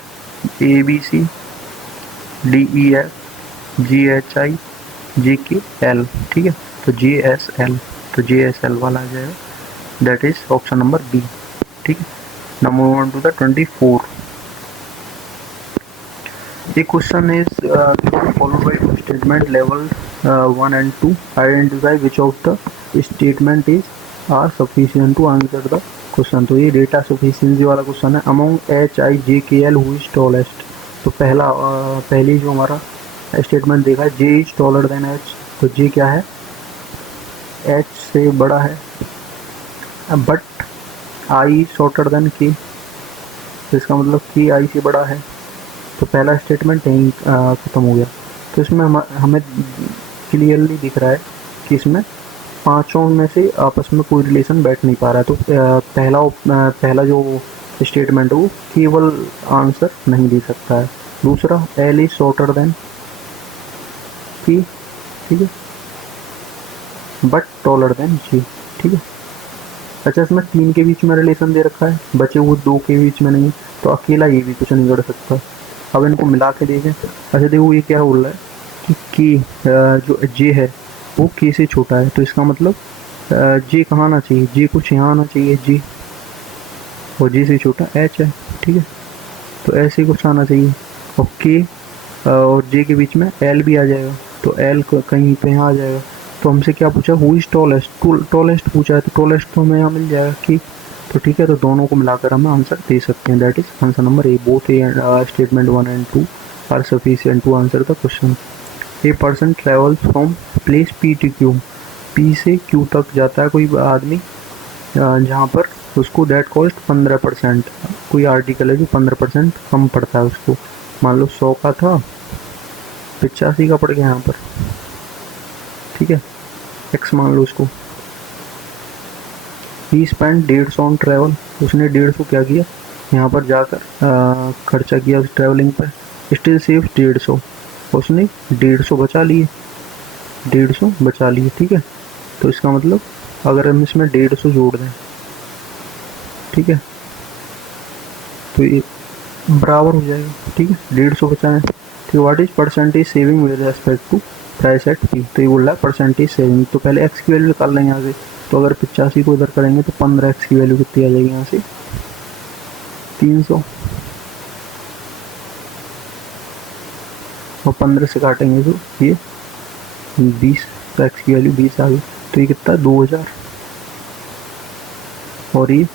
A B C D E F G H I G K L, ठीक है, तो जे एस एल, तो जे एस एल वाला आ जाएगा, that is option number B, ठीक है। Now move on to the 24। The question is followed by two statement level 1 and 2. Identify which of the statement is are sufficient to answer the question. तो ये data sufficiency वाला question है। Among H I J K L who is tallest, तो पहली जो हमारा statement देखा है, J is taller than H, तो J क्या है, H से बड़ा है, but I shorter than K, तो इसका मतलब K I से बड़ा है, तो पहला स्टेटमेंट यहीं ख़त्म हो गया। तो इसमें हमें क्लियरली दिख रहा है कि इसमें पांचों में से आपस में कोई रिलेशन बैठ नहीं पा रहा है। तो पहला जो स्टेटमेंट है वो केवल आंसर नहीं दे सकता है। दूसरा, L is shorter than P, ठीक है, बट टॉलर देन जी, ठीक है। अच्छा, इसमें 3 के बीच में रिलेशन दे रखा है, बचे हुए 2 के बीच में नहीं, तो अकेला ये भी कुछ नहीं कर सकता। अब इनको मिला के देखें। अच्छा देखो, ये क्या बोल रहा है कि जो जे है वो के से छोटा है, तो इसका मतलब जे कहाँ आना चाहिए, जे कुछ यहाँ आना चाहिए, जे, और जे से छोटा एच है, ठीक है, तो ऐसे कुछ आना चाहिए, और के और जे के बीच में एल भी आ जाएगा, तो एल कहीं पे यहाँ आ जाएगा। तो हमसे क्या पूछा, हु इज टॉलेस्ट, टॉलेस्ट पूछा है, तो टॉलेस्ट तो हमें यहाँ मिल जाएगा कि, तो ठीक है, तो दोनों को मिलाकर हम आंसर दे सकते हैं, that is answer number A. Both statement 1 and 2 are sufficient to answer the question. A person travels from place P to Q, P से क्यू तक जाता है कोई आदमी, जहाँ पर उसको दैट कॉस्ट 15%, कोई आर्टिकल है जो 15% कम पड़ता है उसको, मान लो 100 का था 85 का पड़ गया यहाँ पर, ठीक है, एक्स मान लो उसको। ही स्पेंड 150 ऑन ट्रैवल, उसने 150 क्या किया, यहाँ पर जाकर खर्चा किया उस ट्रैवलिंग पर। स्टिल सेव 150, उसने 150 बचा लिए, 150 बचा लिए, ठीक है। तो इसका मतलब अगर हम इसमें 150 जोड़ दें, ठीक है, तो ये बराबर हो जाएगा, ठीक है, 150 बचाएं। तो what is percentage saving with respect to price at P, तो ये बोल रहा है परसेंटेज सेविंग। तो पहले एक्स की वैल्यू निकाल लेंगे यहाँ से, तो अगर 85 को इधर करेंगे तो 15x की वैल्यू कितनी आ जाएगी, यहाँ से 300, और 15 से काटेंगे तो ये 20, तो x की वैल्यू 20 आ गई, तो ये कितना 2000, और ये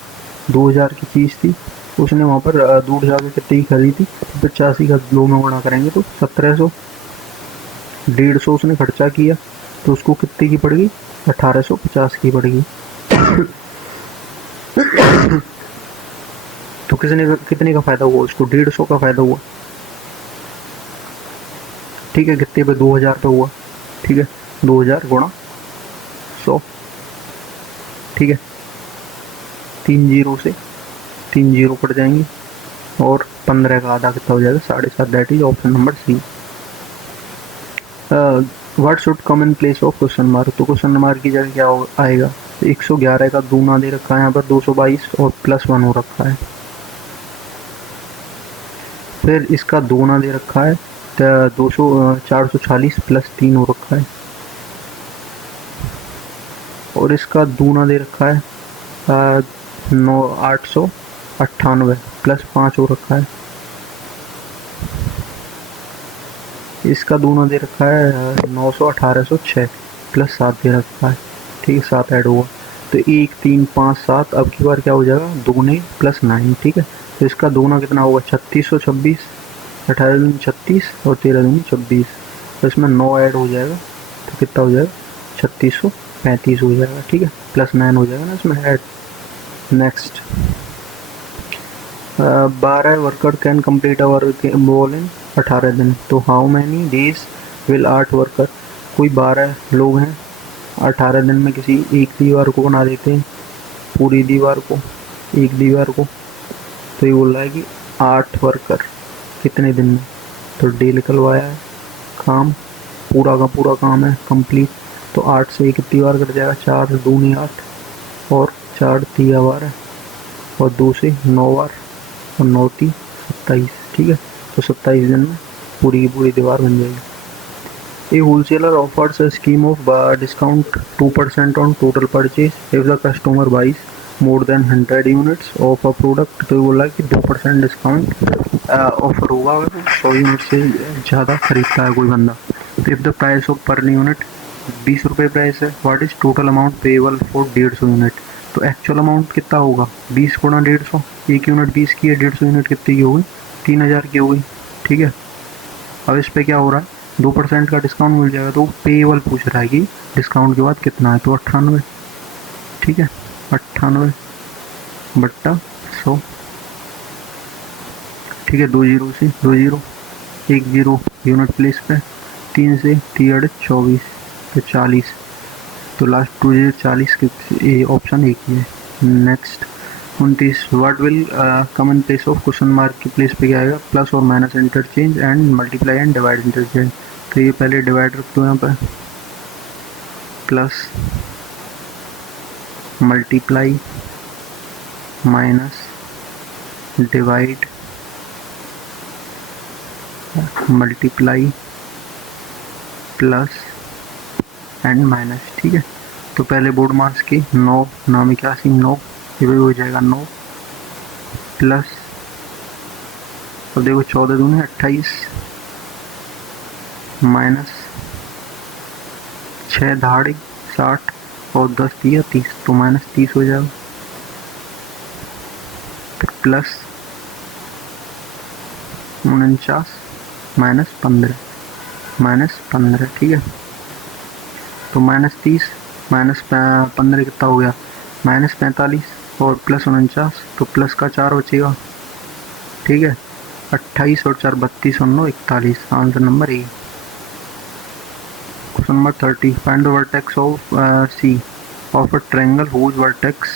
2000 की चीज़ थी, उसने वहाँ पर दूर जाकर कितनी की खरीदी थी, 85 का 2 में गुणा करेंगे तो 1700, 150 उसने खर्चा किया, तो उसको कितने की पड़ेगी, 1850 की पड़ेगी। तो कितने का फायदा हुआ उसको? 150 का फायदा हुआ। ठीक है, कितने पे? 2000 पे हुआ। ठीक है, 2000 गुणा 100। ठीक है, 3 जीरो से 3 जीरो कट जाएंगे और 15 का आधा कितना हो जाएगा? 7.5। That is option number C. What should come in place of question mark? तो क्वेश्चन मार्क की जगह क्या आएगा? 111 का दूना दे रखा है यहाँ पर 222 और +1 हो रखा है। फिर इसका दूना दे रखा है 440 +3 हो रखा है। और इसका दूना दे रखा है 898 +5 हो रखा है। इसका दूना दे रखा है 1806 +7 दे रखा है। ठीक है, 7 ऐड हुआ तो 1 3 5 7। अब की बार क्या हो जाएगा? दूने +9। ठीक है, तो इसका दूना कितना होगा? 3626। 18 दूनी 36 और 13 दूनी 26। तो इसमें 9 ऐड हो जाएगा तो कितना हो जाएगा? 3635 हो जाएगा। ठीक है, +9 हो जाएगा ना इसमें add. Next, 12 worker can complete our goal in 18 दिन। तो how many days will 8 worker? कोई 12 लोग हैं, 18 दिन में किसी एक दीवार को बना देते हैं, पूरी दीवार को, एक दीवार को। तो ये बोल रहा है कि 8 वर्कर कितने दिन में? तो डे निकलवाया है, काम पूरा का पूरा काम है कंप्लीट। तो 8 से कितनी बार कट जाएगा? 4 दूनी 8 और 4 तिया 12 और 2 से 9 बार और 9 ती 27। ठीक है, तो 27 दिन में पूरी की पूरी दीवार बन जाएगी। A wholesaler offers a scheme of discount 2% on total purchase if the customer buys more than 100 units of a product. तो बोला कि 2% डिस्काउंट ऑफर होगा अगर 100 यूनिट से ज़्यादा खरीदता है कोई बंदा। तो if the price of per unit 20 रुपये प्राइस है, what is total amount payable for 150 unit? तो एक्चुअल अमाउंट कितना होगा? 20 गुणा 150। एक यूनिट 20 की है, 150 यूनिट कितनी की होगी? 3000 की होगी। ठीक है, अब इस पर क्या हो रहा है? 2% का डिस्काउंट मिल जाएगा। तो पेएबल पूछ रहा है कि डिस्काउंट के बाद कितना है? तो 98। ठीक है, 98 बट्टा 100। ठीक है, 2 जीरो से 2 जीरो, 1 जीरो यूनिट प्लेस पे, 3 से 3 24 तो 40। तो लास्ट 2 जीरो 40 के ऑप्शन एक ही है। Next 29, what will come in place of question mark के प्लेस पे क्या आएगा? प्लस और minus interchange and multiply and divide interchange. तो ये पहले डिवाइड रख दो यहाँ पर, plus multiply minus divide multiply plus and minus. ठीक है, तो पहले बोर्ड मास की 9 9 81 9, ये भी हो जाएगा 9 प्लस, अब देखो 14 दूनी 28 माइनस 6 दहाड़ी 60 और 10 दिया 30, तो -30 हो जाएगा। फिर प्लस 49 -15 -15। ठीक है, तो -30 -15 कितना हो गया? -45 और प्लस 49, तो प्लस का 4 बचेगा। ठीक है, 28 और 4 32 और 9 41। Answer number A. Question number 30, find the vertex of C of a triangle whose vertex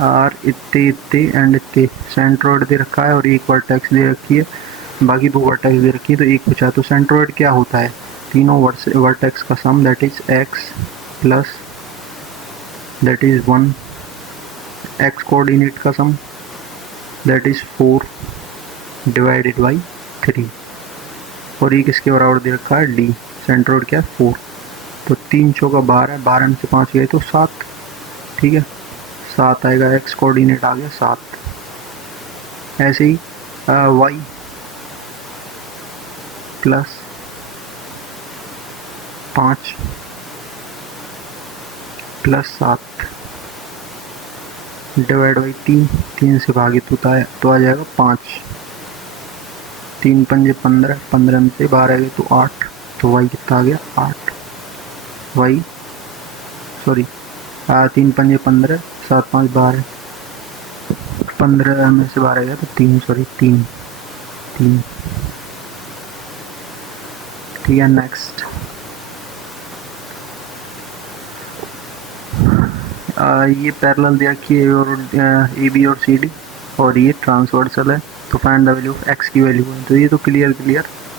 are इतने इतने एंड इतने। सेंट्रोइड दे रखा है और एक वर्टेक्स दे रखी है, बाकी 2 वर्टेक्स दे रखी है, तो एक बचा। तो सेंट्रोइड क्या होता है? तीनों वर्टेक्स का sum that is x plus that is 1, x coordinate का sum that is 4 divided by 3 और एक इसके बराबर दे रखा है d। सेंट्रोइड क्या है? 4। तो 3 चौका 12, 12 में से 5 गए तो 7। ठीक है, 7 आएगा, x कोऑर्डिनेट आ गया 7। ऐसे ही y plus 5 plus 7 divide by 3, 3 से भागे तो आ जाएगा 5। 3 पंजे 15, 15 में से 12 गए तो 8, तो y कितना आ गया? 8। y सॉरी 3 पंजे 15, 7 5 12, 15 में से बाहर आ गया तो 3, सॉरी 3 3। ठीक है, नेक्स्ट ये पैरेलल दिया कि ए बी और सी डी, और ये ट्रांसवर्सल है, तो find the value of x की वैल्यू है। तो ये तो क्लियर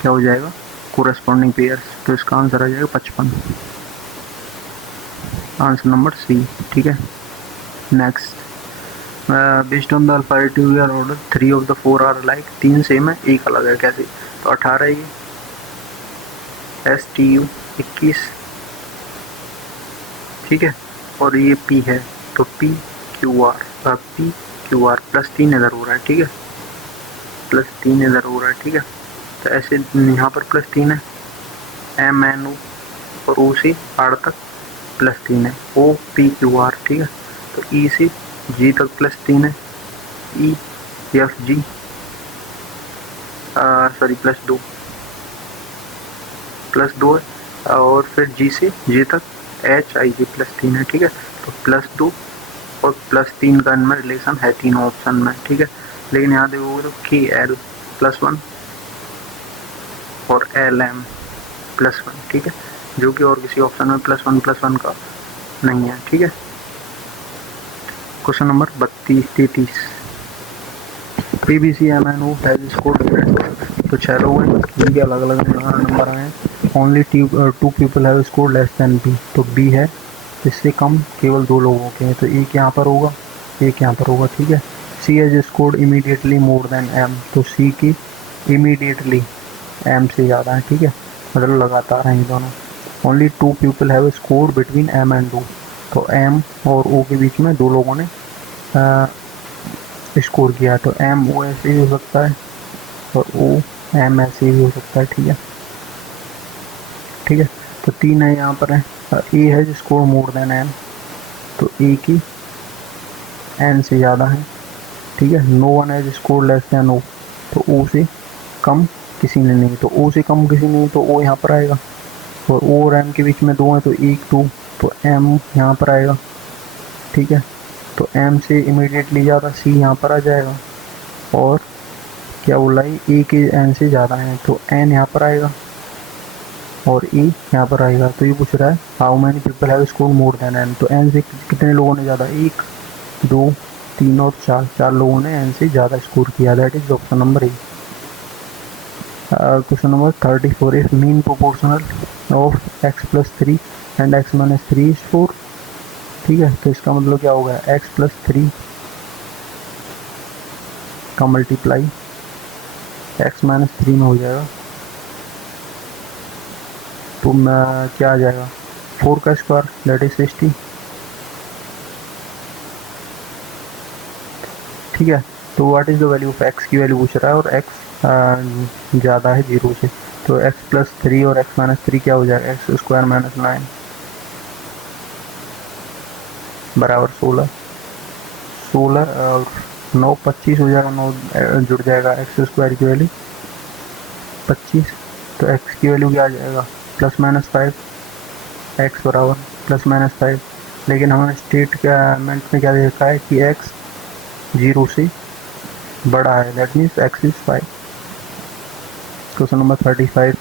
क्या हो जाएगा, कोरेस्पॉन्डिंग पेयर्स, तो इसका आंसर आ जाएगा 55, आंसर नंबर सी। ठीक है, next based on the alphabetic order 3 of the 4 are like, 3 same है, एक अलग है, कैसे, तो 18 ये STU 21, ठीक है, और ये P है तो PQR प्लस 3 इधर हो रहा है, ठीक है, प्लस 3 इधर हो रहा है, ठीक है, तो ऐसे यहाँ पर प्लस 3 है, MNO और O से R तक प्लस 3 है, OPQR, ठीक है, तो E से G तक प्लस 3 है, EFG सॉरी प्लस 2 है, और फिर G से J तक HIJ प्लस 3 है, ठीक है, तो प्लस 2 और प्लस 3 का इनमें रिलेशन है तीनों ऑप्शन में, ठीक है, लेकिन यहाँ देखोगे तो KL प्लस 1 और LM प्लस 1, ठीक है, जो कि और किसी ऑप्शन में प्लस 1 का नहीं है, ठीक है। Question number 33 PBC MNO has scored, तो 6 लोग हैं, जिनके अलग अलग नंबर आए हैं, only 2 people have scored less than B, तो B है, इससे कम केवल 2 लोगों के हैं, तो एक यहाँ पर होगा, एक यहाँ पर होगा, ठीक है। C has scored immediately more than M, तो C की इमीडिएटली M से ज़्यादा है, ठीक है, मतलब लगातार हैं ये दोनों। Only 2 people have scored between M and O, तो M और O के बीच में 2 लोगों ने स्कोर किया, तो M O ऐसे भी हो सकता है और O M ऐसे भी हो सकता है, ठीक है, ठीक है, तो 3 है यहाँ पर है, A है जो स्कोर मोर देन M, तो A की N से ज़्यादा है, ठीक है, नो वन है जो स्कोर लेस देन O, तो O से कम किसी ने नहीं, तो O से कम किसी नहीं, तो O यहाँ पर आएगा, और O और M के बीच में 2 है, तो 1 2, तो M यहाँ पर आएगा, ठीक है, तो M से इमीडिएटली ज़्यादा C यहाँ पर आ जाएगा, और क्या बोला है, A के N से ज़्यादा है, तो N यहाँ पर आएगा और E यहाँ पर आएगा, तो ये पूछ रहा है how many people have scored more than N, तो N से कितने लोगों ने ज़्यादा, 1 2 3 और 4 लोगों ने N से ज़्यादा स्कोर किया, that is option number A. Question number 34 if mean proportional of x plus 3 and x minus 3 is 4, ठीक है, तो इसका मतलब क्या होगा, x प्लस 3 का मल्टीप्लाई x माइनस 3 में हो जाएगा, तो क्या आ जाएगा, 4 का स्क्वायर दैट इज 60, ठीक है, तो what is the value of x की वैल्यू पूछ रहा है, और x ज़्यादा है 0 से, तो x प्लस 3 और x माइनस 3 क्या हो जाएगा, एक्स स्क्वायर माइनस 9 बराबर 16 और 9 25 हो जाएगा, 9 जुड़ जाएगा, एक्स स्क्वायर की वैल्यू 25, तो x की वैल्यू क्या आ जाएगा, प्लस माइनस 5, x बराबर प्लस माइनस 5, लेकिन हमारे स्टेटमेंट में क्या देखा है कि x 0 से बड़ा है, that means x is 5। Question number 35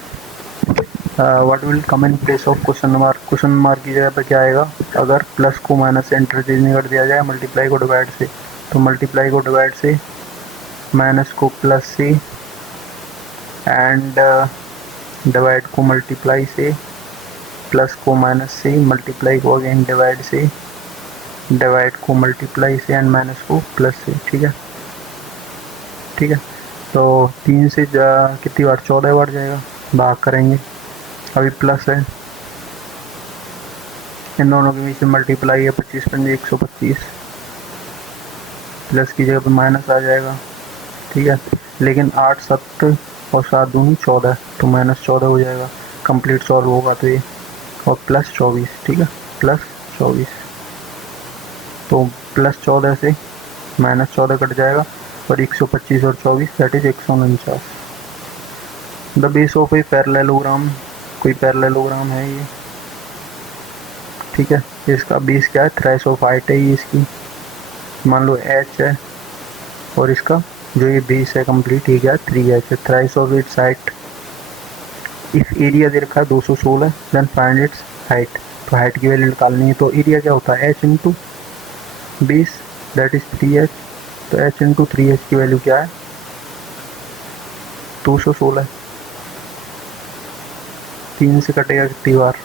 what will come in place of question mark की जगह पर क्या आएगा, अगर प्लस को माइनस से इंटरचेंज कर दिया जाए, मल्टीप्लाई को डिवाइड से, तो मल्टीप्लाई को डिवाइड से, माइनस को प्लस से, एंड डिवाइड को मल्टीप्लाई से, प्लस को माइनस से, मल्टीप्लाई को अगेन डिवाइड से, डिवाइड को मल्टीप्लाई से, एंड माइनस को प्लस से, ठीक है, ठीक है, तो 3 से कितनी बार, 14 बार जाएगा, भाग करेंगे, अभी प्लस है, इन दोनों के बीच में मल्टीप्लाई है, 25 पंजे 125, प्लस की जगह पर माइनस आ जाएगा, ठीक है, लेकिन 8 7 और 7 दूनी 14, तो माइनस 14 हो जाएगा, कंप्लीट सॉल्व होगा तो ये, और प्लस 24, ठीक है, प्लस 24, तो प्लस 14 से माइनस 14 कट जाएगा, और 125 और 24 that is 149। The base of a parallelogram, कोई पैरेललोग्राम है ये, ठीक है, इसका बेस क्या है, थ्राइस ऑफ हाइट है ये इसकी, मान लो h है, और इसका जो ये बेस है कंप्लीट, ये क्या है 3h, thrice of its height. If area दे रखा है 216, देन फाइंड इट्स हाइट। तो हाइट की वैल्यू निकालनी है, तो एरिया क्या होता है h into base, that is 3h। तो h इंटू 3h की वैल्यू क्या है 216। 3 से कटेगा कितनी बार,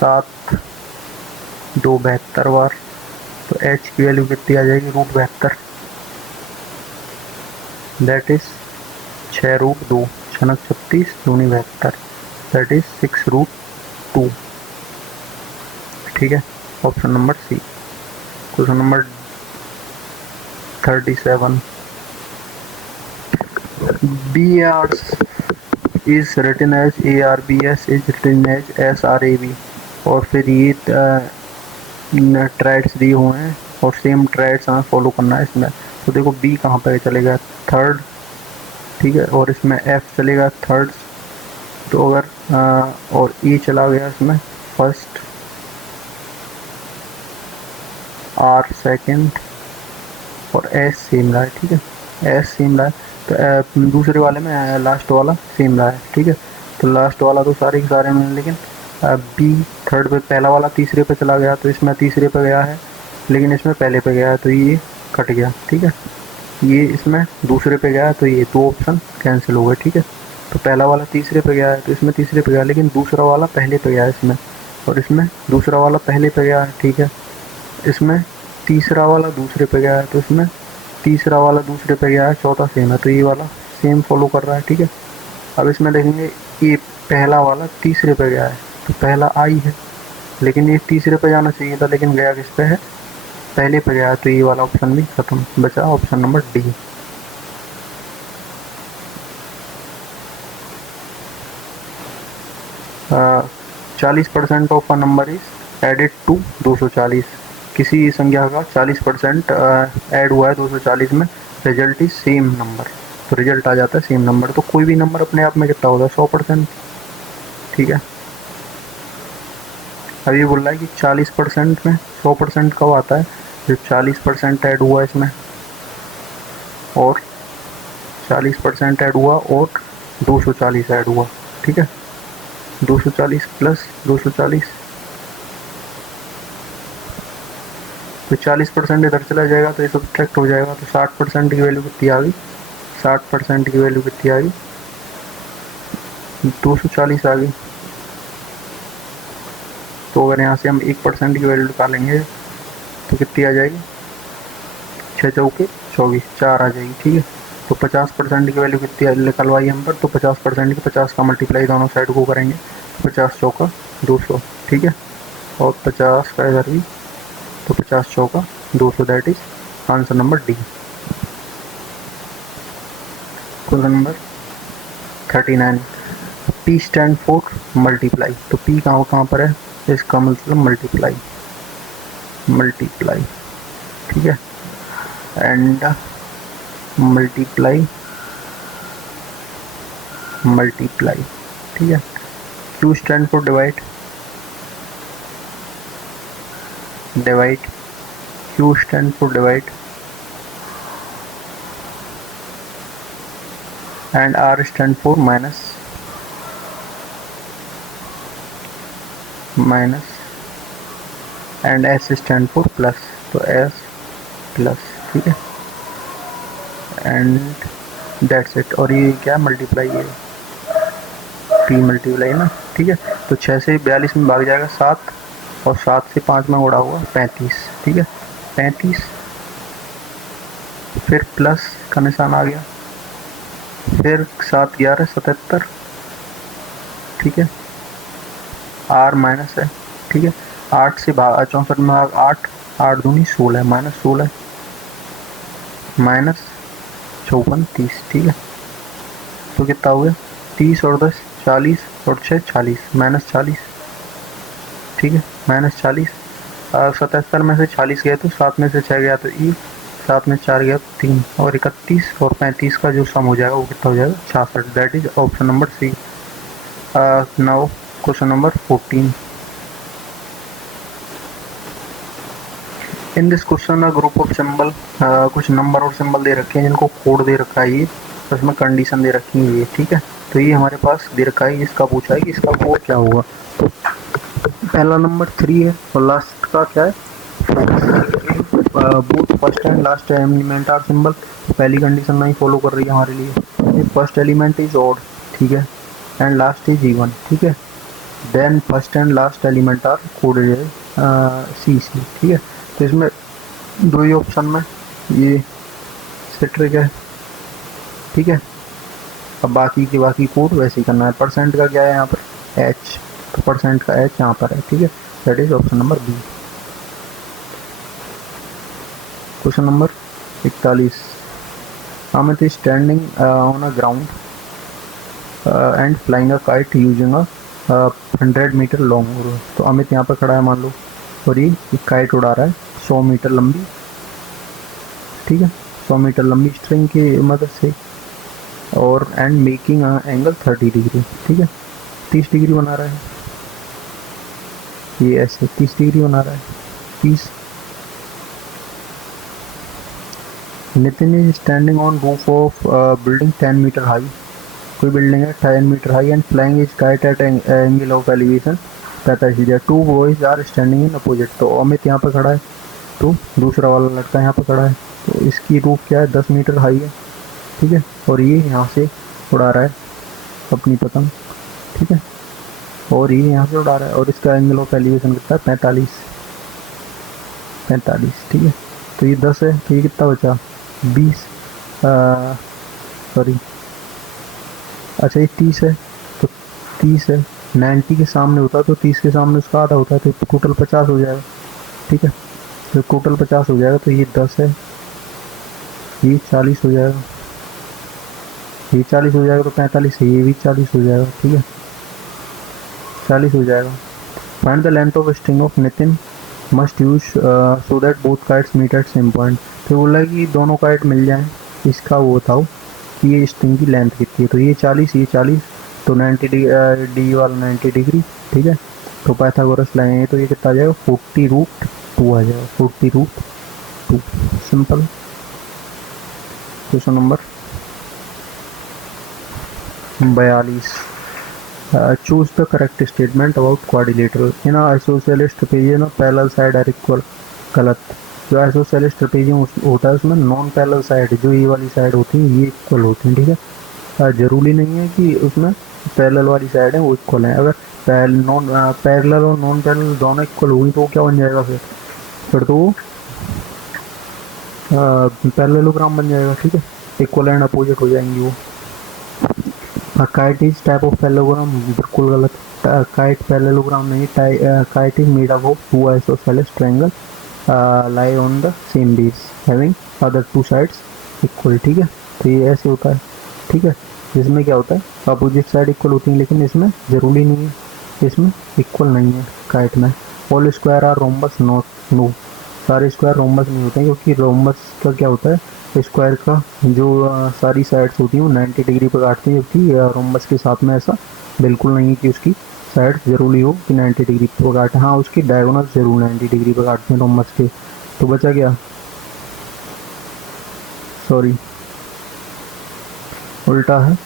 7, 2 72 बार। तो h की वैल्यू कितनी आ जाएगी √72, दैट इज 6√2, 6×36 दूनी 72, दैट इज 6√2। ठीक है, option number C. Question number 37, bars is written as ARBS is written as SRAB। और फिर ये ट्रेड्स दिए हुए हैं और सेम ट्रेड्स हमें फॉलो करना है इसमें। तो देखो बी कहाँ पर चलेगा, थर्ड, ठीक है, और इसमें एफ चलेगा थर्ड। तो अगर और ई चला गया इसमें फर्स्ट, आर सेकंड, और एस सेम रहा है। ठीक है, एस सेम रहा है, तो दूसरे वाले में लास्ट वाला सेम रहा है। ठीक है, तो लास्ट वाला तो सारे के सारे में, लेकिन बी थर्ड पे, पहला वाला तीसरे पे चला गया, तो इसमें तीसरे पे गया है, लेकिन इसमें पहले पे गया है, तो ये कट गया। ठीक है, ये इसमें दूसरे पे गया है, तो ये 2 ऑप्शन कैंसिल हो गए। ठीक है, तो पहला वाला तीसरे पे गया है, तो इसमें तीसरे पे गया, लेकिन दूसरा वाला पहले पे गया है इसमें, और इसमें दूसरा वाला पहले पे गया है। ठीक है, इसमें तीसरा वाला दूसरे पे गया है, तो इसमें तीसरा वाला दूसरे पे गया है, चौथा सेम है, तो ये वाला सेम फॉलो कर रहा है। ठीक है, अब इसमें देखेंगे ये पहला वाला तीसरे पे गया है, तो पहला आई है, लेकिन ये तीसरे पे जाना चाहिए था, लेकिन गया किस पे है, पहले पे गया है, तो ये वाला ऑप्शन भी खत्म, बचा option number D. 40% of a number is added to 240। किसी संख्या का 40% ऐड हुआ है 240 में, रिजल्ट इज सेम नंबर, तो रिजल्ट आ जाता है सेम नंबर। तो कोई भी नंबर अपने आप में कितना होता है 100%। ठीक है, अब ये बोल रहा है कि 40% में 100% कब आता है, जब 40% ऐड हुआ इसमें, और 40% ऐड हुआ और 240 ऐड हुआ। ठीक है, 240 प्लस 240, तो 40% इधर चला जाएगा, तो ये सब्ट्रैक्ट हो जाएगा, तो 60% की वैल्यू कितनी आ गई, 60% की वैल्यू कितनी आ गई 240 आ गई। तो अगर यहाँ से हम 1% की वैल्यू निकालेंगे तो कितनी आ जाएगी, 6 चौके 24, 4 आ जाएगी। ठीक है, तो 50% की वैल्यू कितनी निकलवाई हम पर, तो 50% की 50 का मल्टीप्लाई दोनों साइड को करेंगे, 50 चौका 200। ठीक है, और 50 का इधर भी, तो 50 चौका 200, that is answer number D. Question number 39, P stand for multiply. तो पी कहाँ पर है, इसका मतलब मल्टीप्लाई, मल्टीप्लाई। ठीक है, एंड मल्टीप्लाई, मल्टीप्लाई। ठीक है, Q stand for divide, divide, Q stand for divide, and R stand for minus, minus, and S stand for plus, तो एस प्लस। ठीक है, एंड दैट्स इट। और ये क्या मल्टीप्लाई है, पी मल्टीप्लाई ना। ठीक है, तो 6 से 42 में भाग जाएगा 7, और 7 से 5 में उड़ा हुआ 35। ठीक है, 35, फिर प्लस का निशान आ गया, फिर 7 11 77। ठीक है, आर माइनस है। ठीक है, 8 से 64 में भाग 8, 8 दूनी 16, माइनस 16, माइनस 54 30। ठीक है, तो कितना हो गया, 30 और 10 40, और 6 40, माइनस 40। ठीक है, माइनस 40, 77 में से 40 गया तो 7 में से 6 गया तो ई, 7 में 4 गया तो 3, और 31 और 35 का जो सम हो जाएगा वो कितना हो जाएगा 66, that is option number C. Now question number 14, in this question a group of symbol, कुछ नंबर और सिंबल दे रखे हैं जिनको कोड दे रखा है ये, तो इसमें कंडीशन दे रखी है ये, ठीक है। तो ये हमारे पास दे रखा है, इसका पूछा है कि इसका कोड क्या होगा। तो पहला नंबर 3 है और लास्ट का क्या है, both first and last element are symbol. पहली कंडीशन नहीं फॉलो कर रही है हमारे लिए, फर्स्ट एलिमेंट इज ऑड, ठीक है, एंड लास्ट इज इवन, ठीक है, then first and last element are coded C C, ठीक है। तो इसमें दो ही ऑप्शन में ये सिट्रिक है, ठीक है। अब बाकी के बाकी कोड वैसे ही करना है। परसेंट का क्या है यहाँ पर, एच, तो परसेंट का एच यहाँ पर है, ठीक है। That is option number B. Question number 41, Amit is standing on a ground and flying a kite using a 100 metre long. तो अमित यहाँ पर खड़ा है मान लो, और ये काइट उड़ा रहा है 100 मीटर लंबी, ठीक है, 100 मीटर लंबी स्ट्रिंग की मदद से, और एंड मेकिंग एंगल 30 डिग्री, ठीक है, 30 डिग्री बना रहा है, ये ऐसे 30 डिग्री बना रहा है, 30। Nitin is standing on roof of building 10 metre high. कोई बिल्डिंग है 10 metre high and flying is kite at angle of elevation 45 degree. Two boys are standing in opposite. तो अमित यहाँ पर खड़ा है, तो दूसरा वाला लड़का यहाँ पर खड़ा है, तो इसकी रूफ क्या है 10 मीटर हाई है, ठीक है, और ये यहाँ से उड़ा रहा है अपनी पतंग, ठीक है, और ये यहाँ से उड़ा रहा है, और इसका एंगल ऑफ एलिवेशन कितना है 45, ठीक है। तो ये 10 है, तो ये कितना बचा 20, सॉरी, अच्छा ये 30 है, तो 30 है, 90 के सामने होता है तो 30 के सामने उसका आधा होता है, तो टोटल 50 हो जाएगा, ठीक है। तो टोटल 50 हो जाएगा, तो ये 10 है, ये 40 हो जाएगा, ये 40 हो जाएगा, तो 45 है, ये भी 40 हो जाएगा, ठीक है, 40 हो जाएगा। Find the length of string of Nitin must use so that both kites meet at same point. तो बोला कि दोनों काइट मिल जाएं, इसका वो बताओ कि ये स्ट्रिंग की लेंथ कितनी है। तो ये 40, ये 40, तो 90 डी वाला 90 डिग्री, ठीक है। तो पाइथागोरस लगाएंगे तो ये कितना आ जाएगा 40√2 आ जाएगा, 40√2, simple. Question number 42, choose the correct statement about quadrilateral in a isosceles trapezium parallel side are equal। गलत। जो आइसोसेलेस ट्रेपेजियम होता है उसमें नॉन पैरेलल साइड, जो ये वाली साइड होती है ये इक्वल होती है, ठीक है। जरूरी नहीं है कि उसमें पैरेलल वाली साइड है वो इक्वल है। अगर पैरेलल और नॉन पैरेलल दोनों इक्वल हुई तो क्या बन जाएगा, फिर तो वो पैरेललोग्राम बन जाएगा, ठीक है, इक्वल एंड अपोजिट हो जाएंगी वो। Kite is type of parallelogram, बिल्कुल गलत। काइट पैरेललोग्राम नहीं, kite is made up of two isosceles triangle lie on the same base having other two sides equal, ठीक है। तो ये ऐसे होता है, ठीक है, जिसमें क्या होता है अपोजिट साइड इक्वल होती है, लेकिन इसमें ज़रूरी नहीं है, इसमें इक्वल नहीं है काइट में। All square are rhombus not, no, सारे स्क्वायर रोम्बस नहीं होते हैं, क्योंकि रोम्बस का क्या होता है, स्क्वायर का जो सारी साइड्स होती हैं वो 90 डिग्री पर काटती हैं, जबकि रोम्बस के साथ में ऐसा बिल्कुल नहीं है कि उसकी साइड ज़रूरी हो कि 90 डिग्री पर काटे। हाँ, उसकी डायगोनल जरूर 90 डिग्री पर काटते हैं रोम्बस के। तो बचा क्या, सॉरी उल्टा है,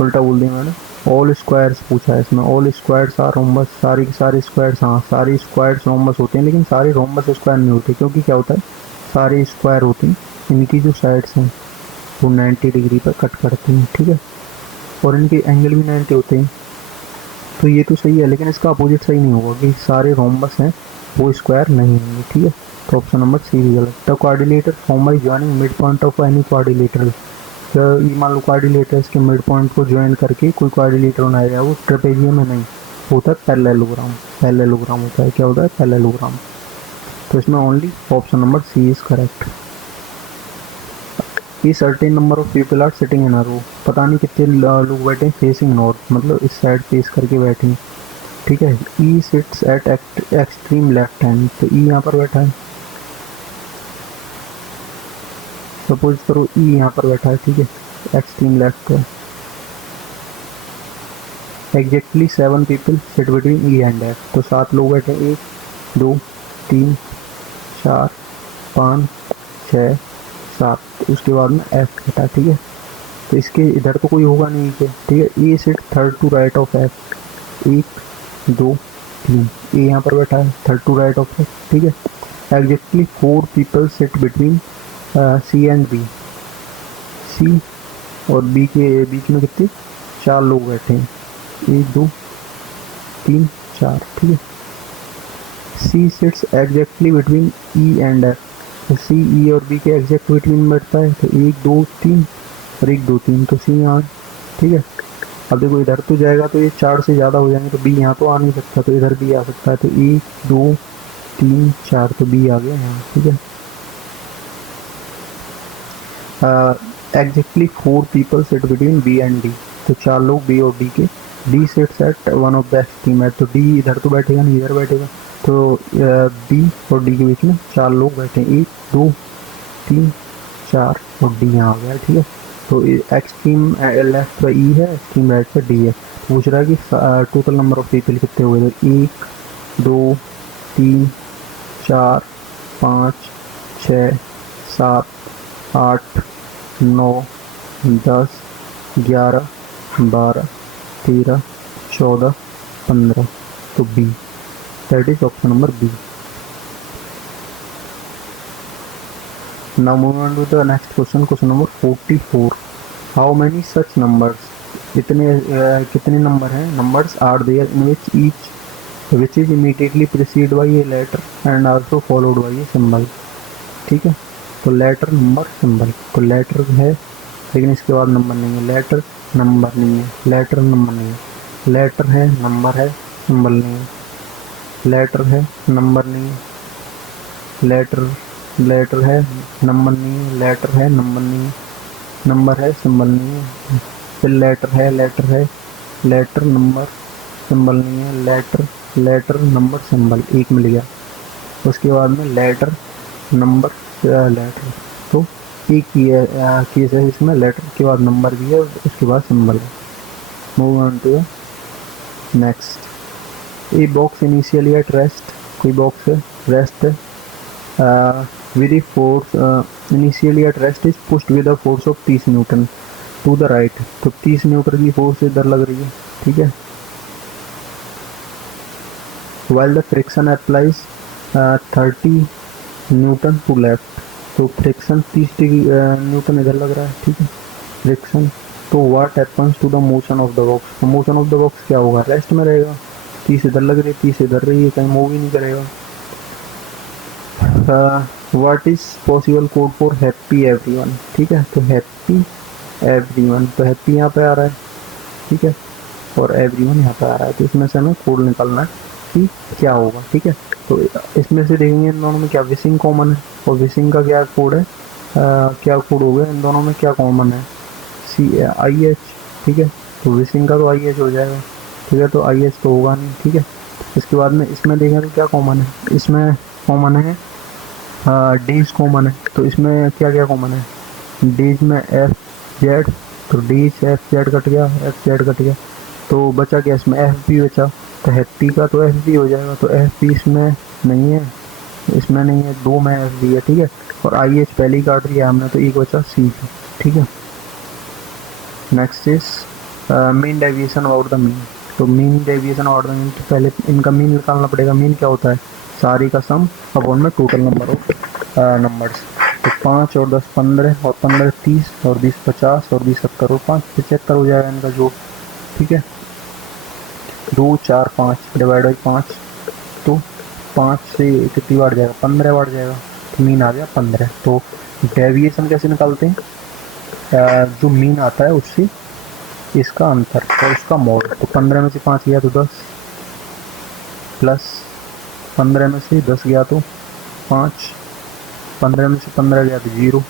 उल्टा बोल दिया मैंने। ऑल स्क्वायर्स पूछा है इसमें, ऑल स्क्वायर्स आर रोम्बस, सारी सारे स्क्वायर्स, हाँ सारी स्क्वायर्स रोम्बस होते हैं, लेकिन सारे रोम्बस स्क्वायर नहीं होते, क्योंकि क्या होता है सारे स्क्वायर होते हैं इनकी जो साइड्स हैं वो 90 डिग्री पर कट करती हैं, ठीक है, और इनके एंगल भी 90 होते हैं। तो ये तो सही है, लेकिन इसका अपोजिट सही नहीं होगा कि सारे रोम्बस हैं वो स्क्वायर नहीं होंगे, ठीक है। तो ऑप्शन नंबर सी भी गलत। The quadrilateral form by joining mid point of any quadrilateral. ये मान लो क्वाड्रिलेटर्स के मिड पॉइंट को ज्वाइन करके कोई क्वाड्रिलेटर बनाया गया, वो ट्रेपेजियम में नहीं होता है, पैरेललोग्राम, पैरेललोग्राम होता है। क्या होता है, पैरेललोग्राम। तो इसमें only option number C is correct. ये certain number of people are sitting in a row. पता नहीं कितने लोग बैठे हैं फेसिंग नॉर्थ, मतलब इस साइड फेस करके बैठे हैं, ठीक है। E sits at extreme left hand, तो ई यहाँ पर बैठा है, सपोज करो ई यहाँ पर बैठा है, ठीक है, एक्सट्रीम लेफ्ट है। Exactly 7 people sit between E and F, तो 7 लोग बैठे, 1 2 3 4 5 6 7, उसके बाद में एफ कहता है, ठीक है। तो इसके इधर तो कोई होगा नहीं है, ठीक है। A sit third to right of F, 1 2 3, A यहाँ पर बैठा है third to right of F, ठीक है। Exactly 4 people sit between C and B, C और बी के बीच में कितने 4 लोग बैठे हैं, 1 2 3 4, ठीक है। C sits exactly between E and F, तो सी ई और बी के एग्जैक्ट बिटवीन बैठता है, तो 1 2 3 और 1 2 3, तो सी यहाँ, ठीक है। अब देखो इधर तो जाएगा तो ये 4 से ज़्यादा हो जाएंगे, तो बी यहाँ तो आ नहीं सकता, तो इधर भी आ सकता है, तो 1 2 3 4, तो बी आ गया यहाँ, ठीक है। Exactly 4 people sit between B and D, तो 4 लोग बी और डी के, D sits at one of the extreme at, तो डी इधर तो बैठेगा नहीं, इधर बैठेगा, तो बी और डी के बीच में 4 लोग बैठे हैं, 1 2 3 4 और डी यहाँ आ गया, ठीक है। तो एक्सट्रीम लेफ्ट पर ई है, एक्सट्रीम राइट पर डी है। पूछ रहा है कि टोटल नंबर ऑफ पीपल कितने हुए, तो 1 2 3 4 5 6 7 8 9 10 11 12 13 14 15, तो B, that is option number B. Now moving on to the next question, question number 44. How many such numbers? कितने नंबर हैं? Numbers are there in which is immediately preceded by a letter and also followed by a symbol. ठीक है, तो letter number symbol, तो letter है लेकिन इसके बाद नंबर नहीं है, लेटर नंबर नहीं है, लेटर नंबर नहीं है, लेटर है नंबर है सिंबल नहीं है, लेटर है नंबर नहीं है, लेटर है नंबर नहीं है, लेटर है नंबर नहीं है, नंबर है सिंबल नहीं है, फिर लेटर है लेटर नंबर सिंबल नहीं है, लेटर नंबर सिंबल, एक मिल गया। उसके बाद में लेटर नंबर लेटर, तो एक ही है केस है इसमें, लेटर के बाद नंबर भी है, उसके बाद सिंबल है। Move on to next. A box initially at rest, कोई बॉक्स है रेस्ट है, with the force initially at rest is pushed with a force of 30 Newton to the right, तो 30 न्यूटन की फोर्स इधर लग रही है, ठीक है। while the friction applies 30 Newton to left, तो फ्रिक्शन 30 न्यूटन इधर लग रहा है, ठीक है, फ्रिक्शन। तो what happens to the motion of the box, तो मोशन ऑफ द बॉक्स क्या होगा, रेस्ट में रहेगा, 30 इधर लग रही है 30 इधर रही है, कहीं मूव ही नहीं करेगा। What is possible code for happy everyone, ठीक है, तो हैप्पी एवरीवन, तो हैप्पी यहाँ पे आ रहा है, ठीक है, और एवरीवन यहाँ पे आ रहा है, तो इसमें से हमें कोड निकालना है कि क्या होगा, ठीक है। तो इसमें से देखेंगे इन दोनों में क्या विशिंग कॉमन है, और विशिंग का क्या कोड है, क्या कोड हो गया, इन दोनों में क्या कॉमन है, IH, ठीक है, तो विशिंग का तो IH हो जाएगा, ठीक है, तो IH तो होगा नहीं, ठीक है। इसके बाद में इसमें देखें तो क्या कॉमन है, इसमें कॉमन है डेज कॉमन है, तो इसमें क्या क्या कॉमन है, डेज में FZ, तो डेज FZ कट गया, FZ कट गया, तो बचा क्या इसमें FB बचा, तो हैप्पी का तो FB हो जाएगा, तो FB इसमें नहीं है, इसमें नहीं है, 2 में FB है, ठीक है, और IH पहले ही काट दिया हमने, तो एक बचा C, ठीक है। Next is mean deviation about the mean, तो mean deviation about the mean, तो पहले इनका मीन निकालना पड़ेगा। मीन क्या होता है, सारी का सम अपॉन में टोटल नंबर ऑफ नंबर्स, तो 5 और 10 15 और 15 30 और 20 50 और 20 70 और 5 75 हो जाएगा इनका जो, ठीक है। 2 4 5 डिवाइड बाई 5, तो 5 से कितनी बार जाएगा, 15 बार जाएगा, तो मीन आ गया 15। तो डेविएशन कैसे निकालते हैं, जो मीन आता है उससे इसका अंतर और उसका मोड, तो 15 में से 5 गया तो 10, प्लस 15 में से 10 गया तो 5, 15 में से 15 गया तो 0,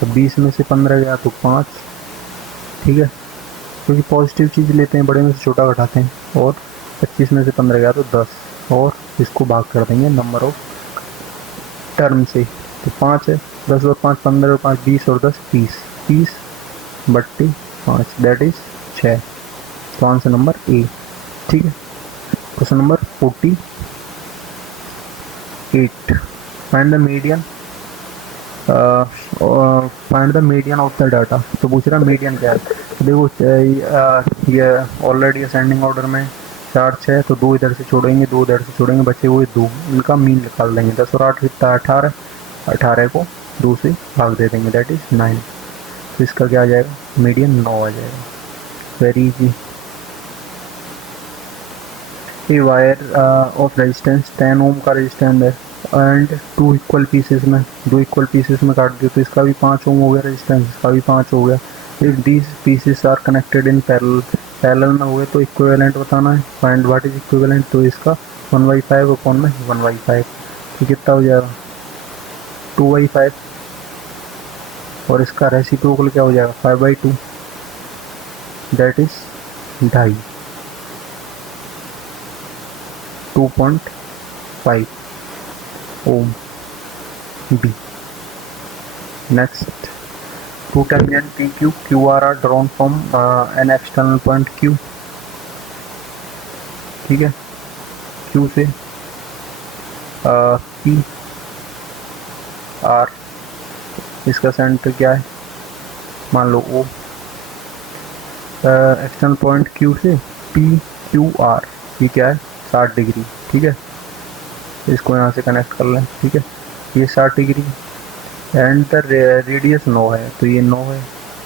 तो 20 में से 15 गया तो 5, ठीक है, क्योंकि पॉजिटिव चीज़ लेते हैं, बड़े में से छोटा घटाते हैं, और 25 में से 15 गया तो 10, और इसको भाग कर देंगे नंबर ऑफ टर्म से, तो 5 है, 10 और 5 15 और 5 20 और 10 30, 30 बट्टी 5, दैट इज 6, तो आंसर नंबर ए, ठीक है। Question number 48। Find the median, find the median of the data. तो पूछ रहा मीडियन क्या है। देखो ये ऑलरेडी असेंडिंग ऑर्डर में 4 6, तो 2 इधर से छोड़ेंगे, 2 इधर से छोड़ेंगे, बचे हुए 2, इनका मीन निकाल देंगे। 10 और 8 कितना है? 18। 18 को 2 से भाग दे देंगे, दैट इज 9। तो इसका क्या आ जाएगा? मीडियन 9 आ जाएगा। Very easy. A wire of resistance 10 ओम का रेजिस्टेंस है एंड 2 इक्वल पीसेस में, 2 इक्वल पीसेस में काट दिया तो इसका भी 5 ओम हो गया रेजिस्टेंस, इसका भी 5 हो गया। If these pieces are connected in parallel, parallel में हो गए तो इक्विवेलेंट बताना है। फाइंड व्हाट इज इक्विवेलेंट, तो इसका 1/5 अपॉन में 1/5, तो कितना हो जाएगा? 2/5। और इसका रेसिप्रोकल क्या हो जाएगा? 5/2, that is 2.5, 2.5 ohm B. Next, two tangent PQ, QR are drawn from an external point Q। ठीक है, Q से P R, इसका सेंटर क्या है? मान लो O। एक्सटर्नल पॉइंट Q से P Q R, ये क्या है? 60 डिग्री। ठीक है, इसको यहाँ से कनेक्ट कर लें। ठीक है, ये 60 डिग्री एंड द रेडियस 9 है, तो ये 9 है,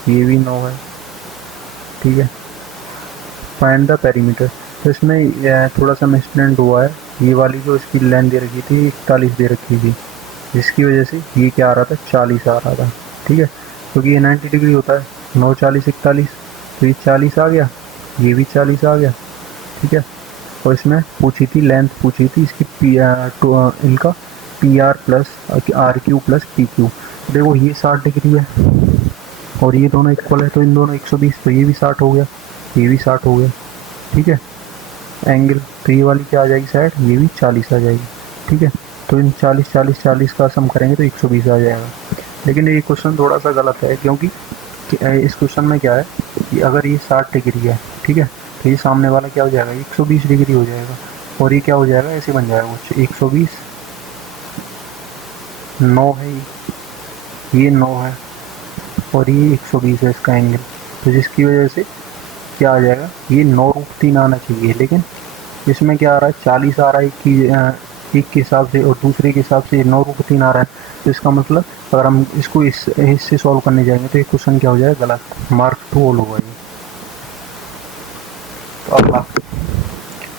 ये भी 9 है। ठीक है, फाइंड द पेरीमीटर। तो इसमें थोड़ा सा मिसप्रिंट हुआ है, ये वाली जो इसकी लेंथ दे रखी थी 41 दे रखी थी, जिसकी वजह से ये क्या आ रहा था? 40 आ रहा था। ठीक है, क्योंकि ये 90 डिग्री होता है, 9 40 41, तो ये 40 आ गया, ये भी 40 आ गया। ठीक है, और इसमें पूछी थी लेंथ, पूछी थी इसकी इनका PR plus RQ plus PQ। देखो ये 60 डिग्री है और ये दोनों इक्वल है, तो इन दोनों 120, तो ये भी 60 हो गया, ये भी 60 हो गया। ठीक है, एंगल, तो ये वाली क्या आ जाएगी साइड? ये भी 40 आ जाएगी। ठीक है, तो इन 40 40 40 का सम करेंगे तो 120 आ जाएगा। लेकिन ये क्वेश्चन थोड़ा सा गलत है, क्योंकि इस क्वेश्चन में क्या है कि अगर ये 60 डिग्री है, ठीक है, तो ये सामने वाला क्या हो जाएगा? 120 डिग्री हो जाएगा, और ये क्या हो जाएगा? ऐसे बन जाएगा कुछ 120, 9 है ये 9 है और ये 120 है इसका एंगल, तो जिसकी वजह से क्या आ जाएगा? ये 9√3 आना चाहिए, लेकिन इसमें क्या आ रहा है? 40 आ रहा है एक के हिसाब से, और दूसरे के हिसाब से 9√3 आ रहा है। तो इसका मतलब अगर हम इसको इससे सॉल्व करने जाएंगे तो ये क्वेश्चन क्या हो जाएगा? गलत, मार्क 2 ऑल होगा ये। तो अब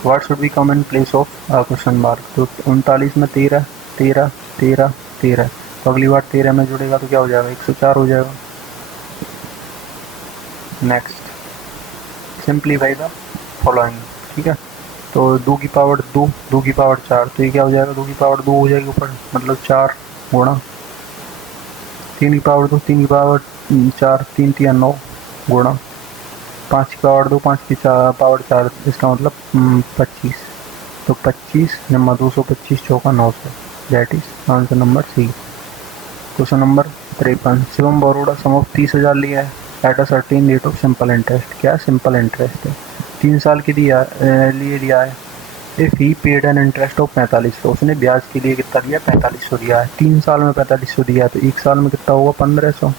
what should be come in place of question mark? तो 39 में 13 13 13 13, तो अगली बार 13 में जुड़ेगा तो क्या हो जाएगा? 104 हो जाएगा। Next, simplify the following. ठीक है, तो 2 की पावर 2, 2 की पावर 4, तो ये क्या हो जाएगा? 2 की पावर 2 हो जाएगी ऊपर, मतलब 4 गुणा 3 की पावर 2, 3 की पावर 4, 3 3 9 गुणा 5 की पावर 2, 5 की पावर 4, इसका मतलब 25। तो 25 जमा 225 चौका 900, that is answer number C. Question number 53, Shivam borrowed a sum of 30,000 लिया है at a certain rate of simple interest. क्या सिंपल इंटरेस्ट है? 3 साल के लिए लिया है। If he paid an interest of 4500, उसने ब्याज के लिए कितना दिया? 4500 दिया है। 3 साल में 4500 दिया है, तो 1 साल में कितना होगा? 1500।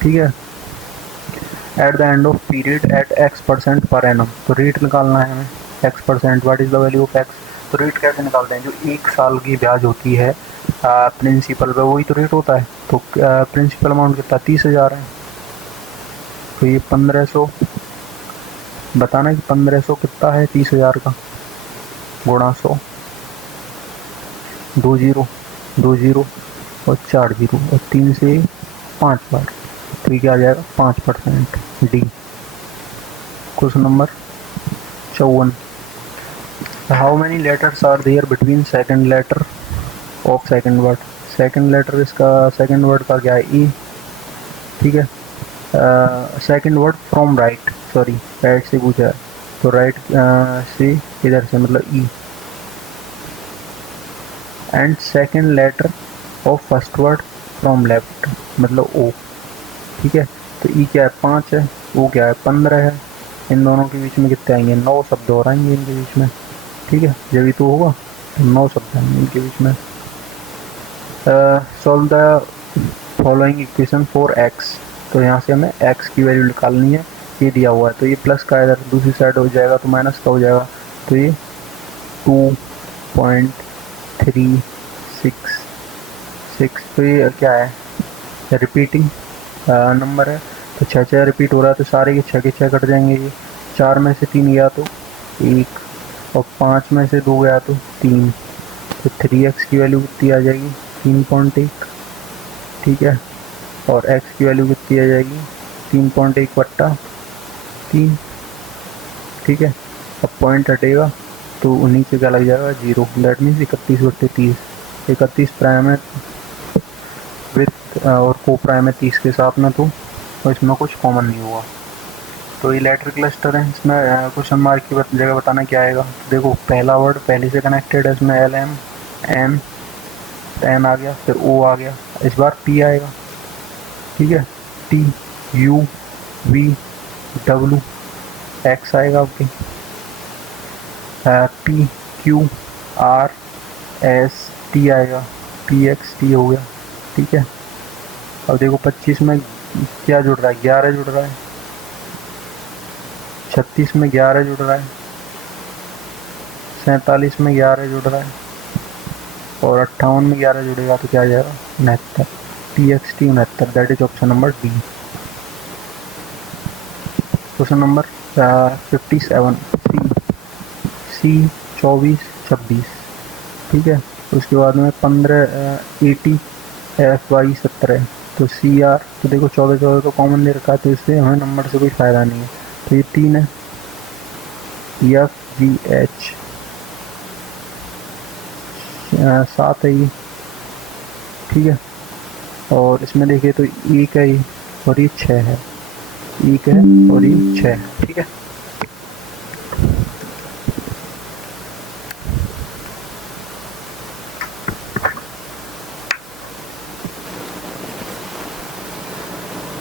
ठीक है, at the end of period at x% per annum, तो रेट निकालना है हमें x%, what is the value of x। तो रेट कैसे निकालते हैं? जो 1 साल की ब्याज होती है प्रिंसिपल पे, वही तो रेट होता है। तो प्रिंसिपल अमाउंट कितना? 30,000 है, तो ये 1500 बताना कि 1500 कितना है 30,000 का, गुणा 100, 2 0 2 0 और 4 0 और 3 से 5 बार, तो ये क्या आ जाएगा? 5%, D. Question number 54, how many letters are there between second letter of second word. Second letter इसका सेकंड वर्ड का क्या है? ई। ठीक है, second word from right, sorry right से पूछा है, तो राइट से इधर से मतलब E, and second letter of first word from left मतलब ओ। ठीक है, तो ई क्या है? 5 है, ओ क्या है? 15 है। इन दोनों के बीच में कितने आएंगे? 9 शब्द हो आएंगे इनके बीच में। ठीक है, जब भी तो होगा तो 9 शब्द आएंगे इनके बीच में। Solve the following equation for x. तो यहाँ से हमें एक्स की वैल्यू निकालनी है, ये दिया हुआ है। तो ये प्लस का इधर दूसरी साइड हो जाएगा तो माइनस का हो जाएगा। तो ये 2.366, तो ये क्या है, रिपीटिंग नंबर है। तो छः छः रिपीट हो रहा है तो सारे के छः कट जाएंगे। ये 4 में से 3 गया तो 1, और 5 में से 2 गया तो 3। तो 3x की वैल्यू कितनी आ जाएगी, 3.1, ठीक है। और x की वैल्यू कितनी आ जाएगी, 3.1 बट्टा 3, ठीक है। अब पॉइंट हटेगा तो नीचे क्या लग जाएगा, 0। That means 31/30। 31 प्राइम है विथ और को प्राइम है 30 के साथ में, तो इसमें कुछ कॉमन नहीं हुआ। तो ये लेटर क्लस्टर है, इसमें क्वेश्चन मार्क की जगह बताना क्या आएगा। देखो पहला वर्ड पहले से कनेक्टेड है, इसमें LM M N आ गया, फिर O आ गया, इस बार P आएगा, ठीक है। T U V W X आएगा, okay. P Q R S T आएगा, P X T हो गया, ठीक है। अब देखो 25 में क्या जुड़ रहा है, 11 जुड़ रहा है। 36 में 11 जुड़ रहा है। 47 में 11 जुड़ रहा है, और 58 में 11 जुड़ेगा तो क्या आ जाएगा, 69। TXT 69, that is option number D. Question number 57 सी 24 26, ठीक है। उसके बाद में 15 80 FY 17, तो CR, तो देखो 14 तो कॉमन दे रखा है, तो इससे हमें नंबर से कोई फ़ायदा नहीं है। तो ये 3 है। FVH 7 है ये, ठीक है। और इसमें देखिए तो 1 है ये, और ये 6 है, 1 है और ये 6 है, ठीक है।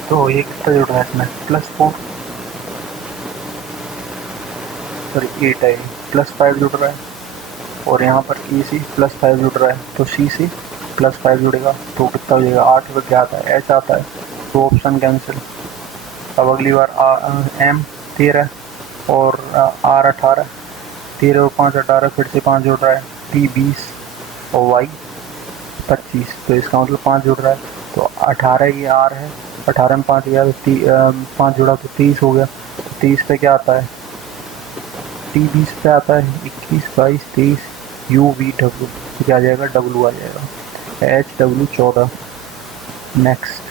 तो ये कितना जुड़ रहा है इसमें, +4, सॉरी 8 है, +5 जुड़ रहा है। और यहाँ पर E से +5 जुड़ रहा है, तो C से +5 जुड़ेगा तो कितना हो जाएगा, 8 पर क्या आता है, H आता है, तो ऑप्शन कैंसिल। अब अगली बार M 13 और R 18, 13 और 5 18, फिर से 5 जुड़ रहा है। T 20 और Y 25, तो इसका मतलब 5 जुड़ रहा है। तो 18 ये R है, 18 में 5 गया तो 5 जुड़ा तो 30 हो गया। तो 30 पे क्या आता है, T 20 पे आता है 21 22 23 U V W, तो क्या आ जाएगा, W आ जाएगा, H W 14। Next,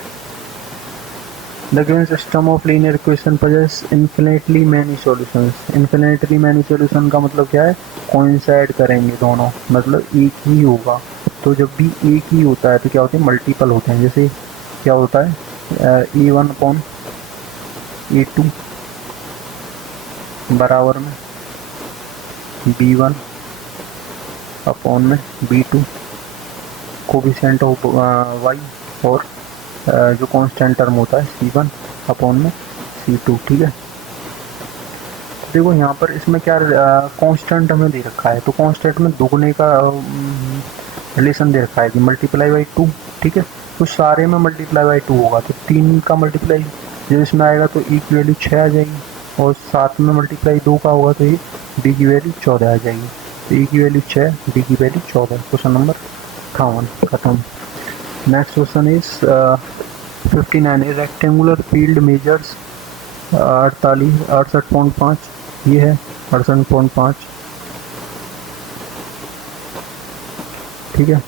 the given system of linear equation possess infinitely many solutions। infinitely many solution का मतलब क्या है, कोइंसाइड करेंगे दोनों, मतलब एक ही होगा। तो जब भी एक ही होता है तो क्या होते हैं, मल्टीपल होते हैं। जैसे क्या होता है, A1/A2 बराबर में B1 अपॉन में B2, कोफिशिएंट ऑफ Y, और जो कांस्टेंट टर्म होता है C1 अपॉन में C2, ठीक है। देखो यहाँ पर इसमें क्या कांस्टेंट हमें दे रखा है, तो कांस्टेंट में दुगने का रिलेशन दे रखा है कि मल्टीप्लाई बाई 2, ठीक है। तो सारे में मल्टीप्लाई बाई 2 होगा, तो 3 का मल्टीप्लाई जब इसमें आएगा तो E की वैल्यू 6 आ जाएगी, और 7 में मल्टीप्लाई 2 का होगा तो ये D की वैल्यू 14 आ जाएगी। तो E की वैल्यू 6, D की वैल्यू 14। क्वेश्चन नंबर 58 खत्म। Next question is 59, A rectangular field measures 68.5, ये है 68.5, ठीक है।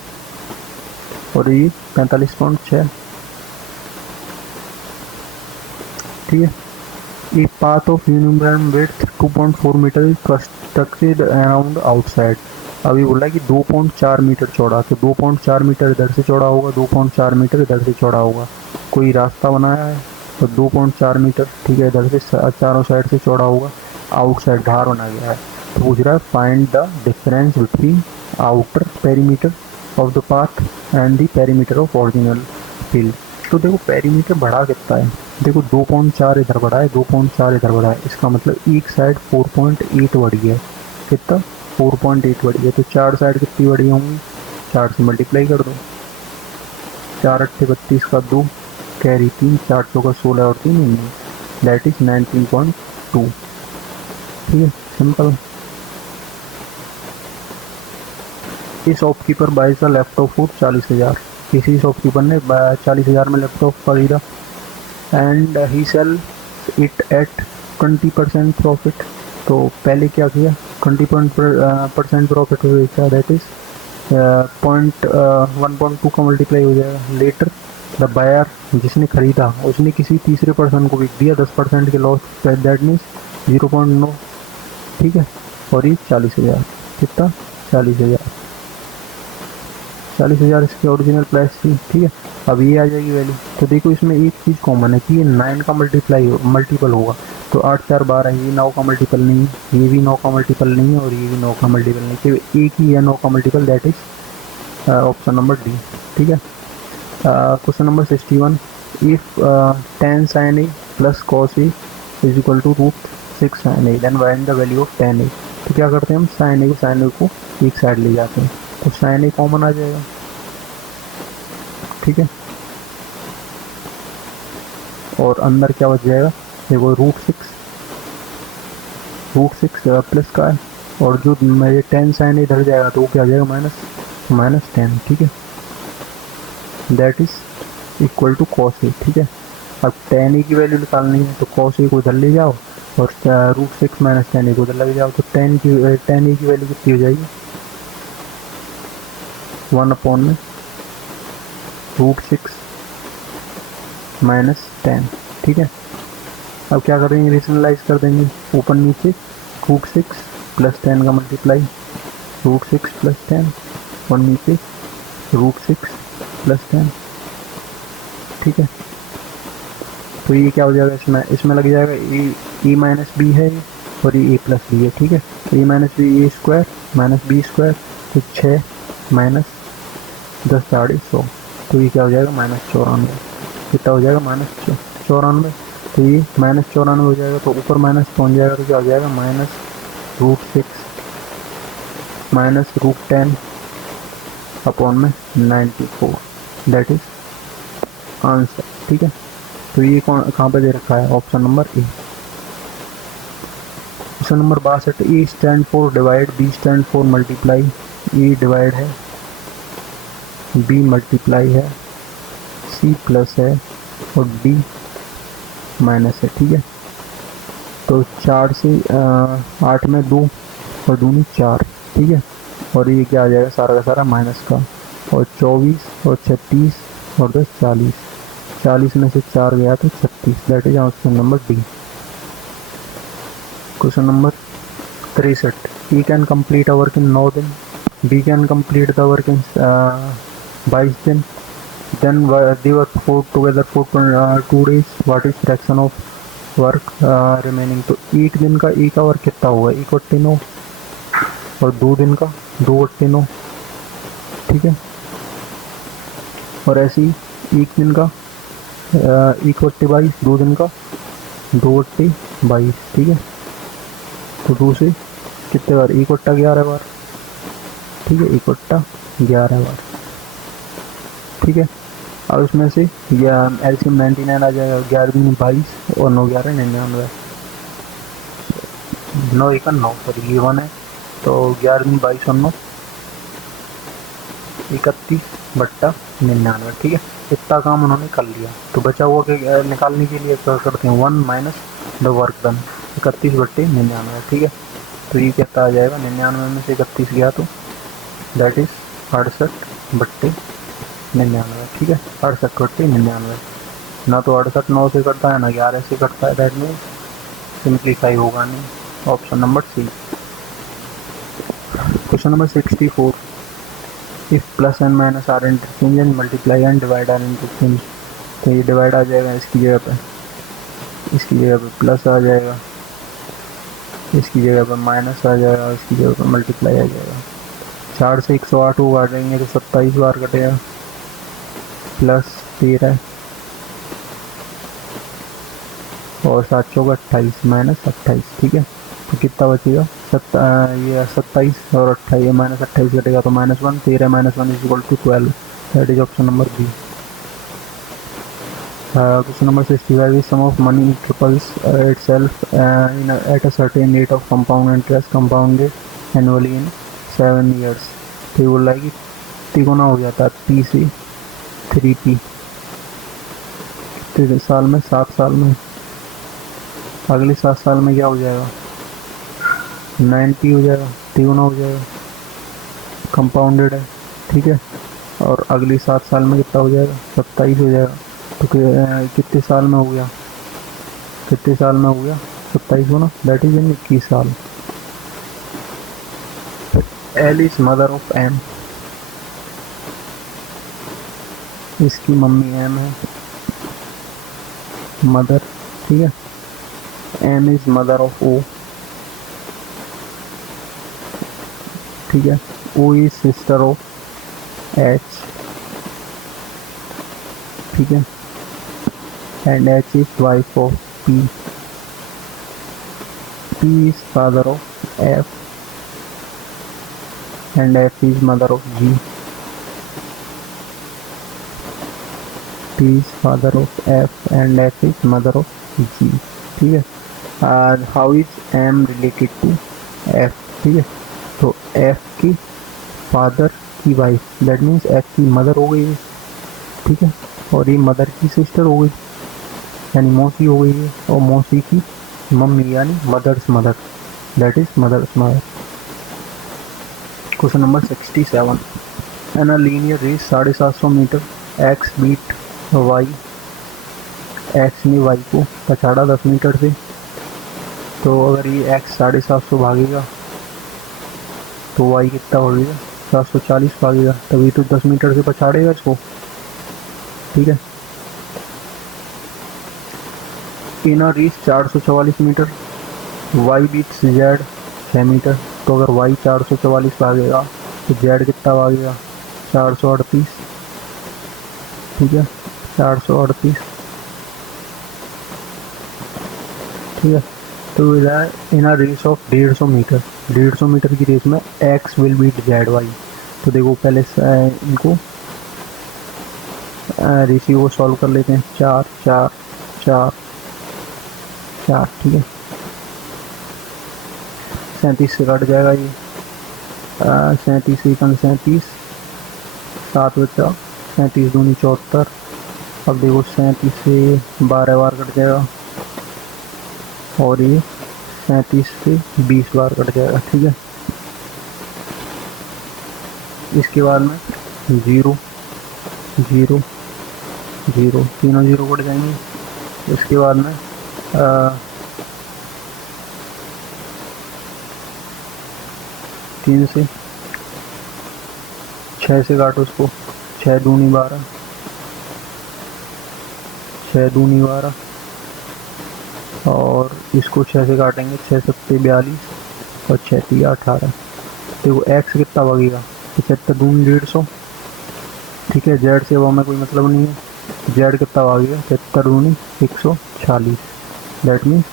और ये 45.6, ठीक है। A path of uniform width 2.4 metre is constructed around outside. अभी बोला कि 2.4 मीटर चौड़ा, तो 2.4 मीटर इधर से चौड़ा होगा, 2.4 मीटर इधर से चौड़ा होगा। कोई रास्ता बनाया है तो 2.4 मीटर, ठीक है, इधर से चारों साइड से चौड़ा होगा, आउटसाइड धार बना गया है। तो पूछ रहा है find the difference between outer perimeter of the path and the perimeter of original field. तो देखो पेरीमीटर बढ़ा कितना है, देखो 2.4 इधर बढ़ा है, 2.4 इधर बढ़ा है, इसका मतलब एक साइड 4.8 बढ़ी है। कितना, 4.8 बढ़ी है। तो चार साइड कितनी बढ़ी होंगी, 4 से मल्टीप्लाई कर दो, 4 8 32 का 2 कैरी 3, 4 चौका 16 और 3 19, दैट इज 19.2। ठीक है, सिंपल। इस shopkeeper buys a laptop for 40,000। किसी शॉपकीपर ने 40,000 में लैपटॉप खरीदा and he sell it at 20% profit. तो पहले क्या किया, 20% प्रॉफिट हो बेचा, दैट इज 1.2 का मल्टीप्लाई हो जाएगा। लेटर द बायर, जिसने खरीदा, उसने किसी तीसरे पर्सन को बेच दिया 10% के लॉस, दैट मीन्स 0.9। ठीक है, और ये 40,000, कितना, 40,000, 40,000 इसकी ओरिजिनल प्राइस थी। ठीक है, अब ये आ जाएगी वैल्यू। तो देखो इसमें एक चीज़ कॉमन है कि ये 9 का मल्टीपल होगा। तो 8 4 12, ये 9 का मल्टीपल नहीं है, ये भी 9 का मल्टीपल नहीं है, और ये भी 9 का मल्टीपल नहीं है, एक ही है 9 का multiple, that is option number D. ठीक है, question number 61, if tan sin a plus cos a is equal to √6 sin a, then find the value of tan a। तो क्या करते हैं हम, sin a को एक साइड ले जाते हैं, तो sin a कॉमन आ जाएगा। ठीक है, और अंदर क्या बच जाएगा, देखो √6 प्लस का है, और जो मेरे tan sin a इधर जाएगा तो वो क्या आ जाएगा, -10। ठीक है, that is equal to cos a। ठीक है, अब tan a की वैल्यू निकालनी है, तो cos a को इधर ले जाओ और √6 माइनस tan a को उधर लग जाओ, तो tan a की वैल्यू कितनी हो जाएगी, 1/√6 माइनस 10। ठीक है, अब क्या करेंगे, रेशनलाइज कर देंगे, ऊपर नीचे √6 प्लस 10 का मल्टीप्लाई, √6 प्लस 10, और नीचे √6 प्लस 10। ठीक है, तो ये क्या हो जाएगा, इसमें लग जाएगा ए माइनस बी है और ये ए प्लस बी है। ठीक है, तो ए माइनस बी, ए स्क्वायर माइनस बी स्क्वायर, तो 6 माइनस 10 × 100, तो ये क्या हो जाएगा, -94। कितना हो जाएगा, -94। तो ये -94 हो जाएगा, तो ऊपर माइनस पहुँच जाएगा, तो क्या हो जाएगा, -√6 माइनस √10 अपॉन में 94, दैट इज आंसर। ठीक है, तो ये कहाँ पे दे रखा है, option number A. Question number 62, A stand for divide, B stand for multiply. A divide है, बी मल्टीप्लाई है, सी प्लस है, और डी माइनस है। ठीक है, तो 4 से 8 में 2 और 2 4। ठीक है, और ये क्या आ जाएगा, सारा का सारा माइनस का, और 24 और 36 और 10 40, 40 में से 4 गया तो 36, that is option number D. Question number 63, E can complete a work in 9 दिन, B can complete the work in 22 दिन, then they work together for 2 days, what is fraction of work remaining. तो एक दिन का ए का work कितना हुआ, 1/9, और 2 दिन का 2/9। ठीक है, और ऐसे ही एक दिन का 1/22, 2 दिन का 2/22। ठीक है, तो 2 से कितने बार, 1/11 बार। ठीक है, 1/11 बार। ठीक है, अब इसमें से एलसीएम 99 आ जाएगा, 11 दूनी 22 और 9 11 99, 9 1 9, सॉरी ये 1 है, तो 11 दूनी 22 और 9 31/99। ठीक है, इतना काम उन्होंने कर लिया, तो बचा हुआ के निकालने के लिए क्या करते हैं, 1 माइनस द वर्क डन, 31/99। ठीक है, तो ये कितना आ जाएगा, 99 में से 31 गया तो दैट इज 68/99। ठीक है, 68/99, ना तो 68 9 से कटता है, ना 11 से कटता है, दैट मीन सिंप्लीफाई होगा नहीं, option number C. Question number 64, if plus and minus are interchange, multiply and divide are interchange. तो ये डिवाइड आ जाएगा, इसकी जगह पे प्लस आ जाएगा, इसकी जगह पर माइनस आ जाएगा, इसकी जगह पर मल्टीप्लाई आ जाएगा। 4 से 108 को काटेंगे तो 27 बार कटेगा, प्लस 13 और 7 चौका 28 माइनस 28। ठीक है, तो कितना बचेगा, ये 27 और 28 माइनस 28 कटेगा तो -1, 13 - 1 is equal to 12, that is option number B. Question number 65 is sum of money triples itself at a certain rate of compound interest compounded annually in 7 years. तो ये बोला है कि तिगुना हो जाता है P से 3P कितने साल में, 7 साल में। अगले 7 साल में क्या हो जाएगा, 9P हो जाएगा, तिगुना हो जाएगा, कंपाउंडेड है, ठीक है। और अगली 7 साल में कितना हो जाएगा, 27 हो जाएगा। तो कितने साल में हो गया, कितने साल में हो गया 27 होना, दैट इज इन 21 साल। L is mother of M, इसकी मम्मी एम है, मदर, ठीक है। M is mother of O, ठीक है। O is sister of H, ठीक है। And H is wife of P. P is father of F and F is mother of G. P is father of F and F is mother of G, ठीक है। How is M related to F, ठीक है। तो F की father की wife, that means F की mother हो गई है, ठीक है। और ये मदर की सिस्टर हो गई, यानी मौसी हो गई है, और मौसी की मम्मी यानी mother's mother, that is mother's mother. Question number 67, in a linear race 750 metre, X beat Y, X ने वाई को पछाड़ा 10 मीटर से। तो अगर ये एक्स 750 भागेगा तो वाई कितना भागेगा, 740 भागेगा, तभी तो 10 मीटर से पछाड़ेगा इसको, ठीक है। In race 444 metre, Y beats Z 6 metre. तो अगर वाई 444 भागेगा तो जेड कितना भागेगा, 438, ठीक है, 438, ठीक है। तो in a race of 150 metre, 150 metre की रेस में X will beat Z Y. तो देखो पहले इनको रेशियो को सॉल्व कर लेते हैं, 4 4 4 4, ठीक है। 37 से कट जाएगा ये, 37 एकम 37, 7 बचा, 37 दूनी 74। अब देखो 37 से 12 बार कट जाएगा, और ये 37 से 20 बार कट जाएगा, ठीक है। इसके बाद में 0 0 0, तीनों 0 कट जाएंगे। इसके बाद में 3 से 6 से काटो उसको, 6 दूनी 12, 6 दूनी 12, और इसको 6 से काटेंगे, 6 सत्ते 42 और 6 3 18। देखो एक्स कितना भागेगा, 75 दूनी 150, ठीक है। जेड से अब हमें कोई मतलब नहीं है, जेड कितना भागेगा, 75 दूनी 140, दैट मीन्स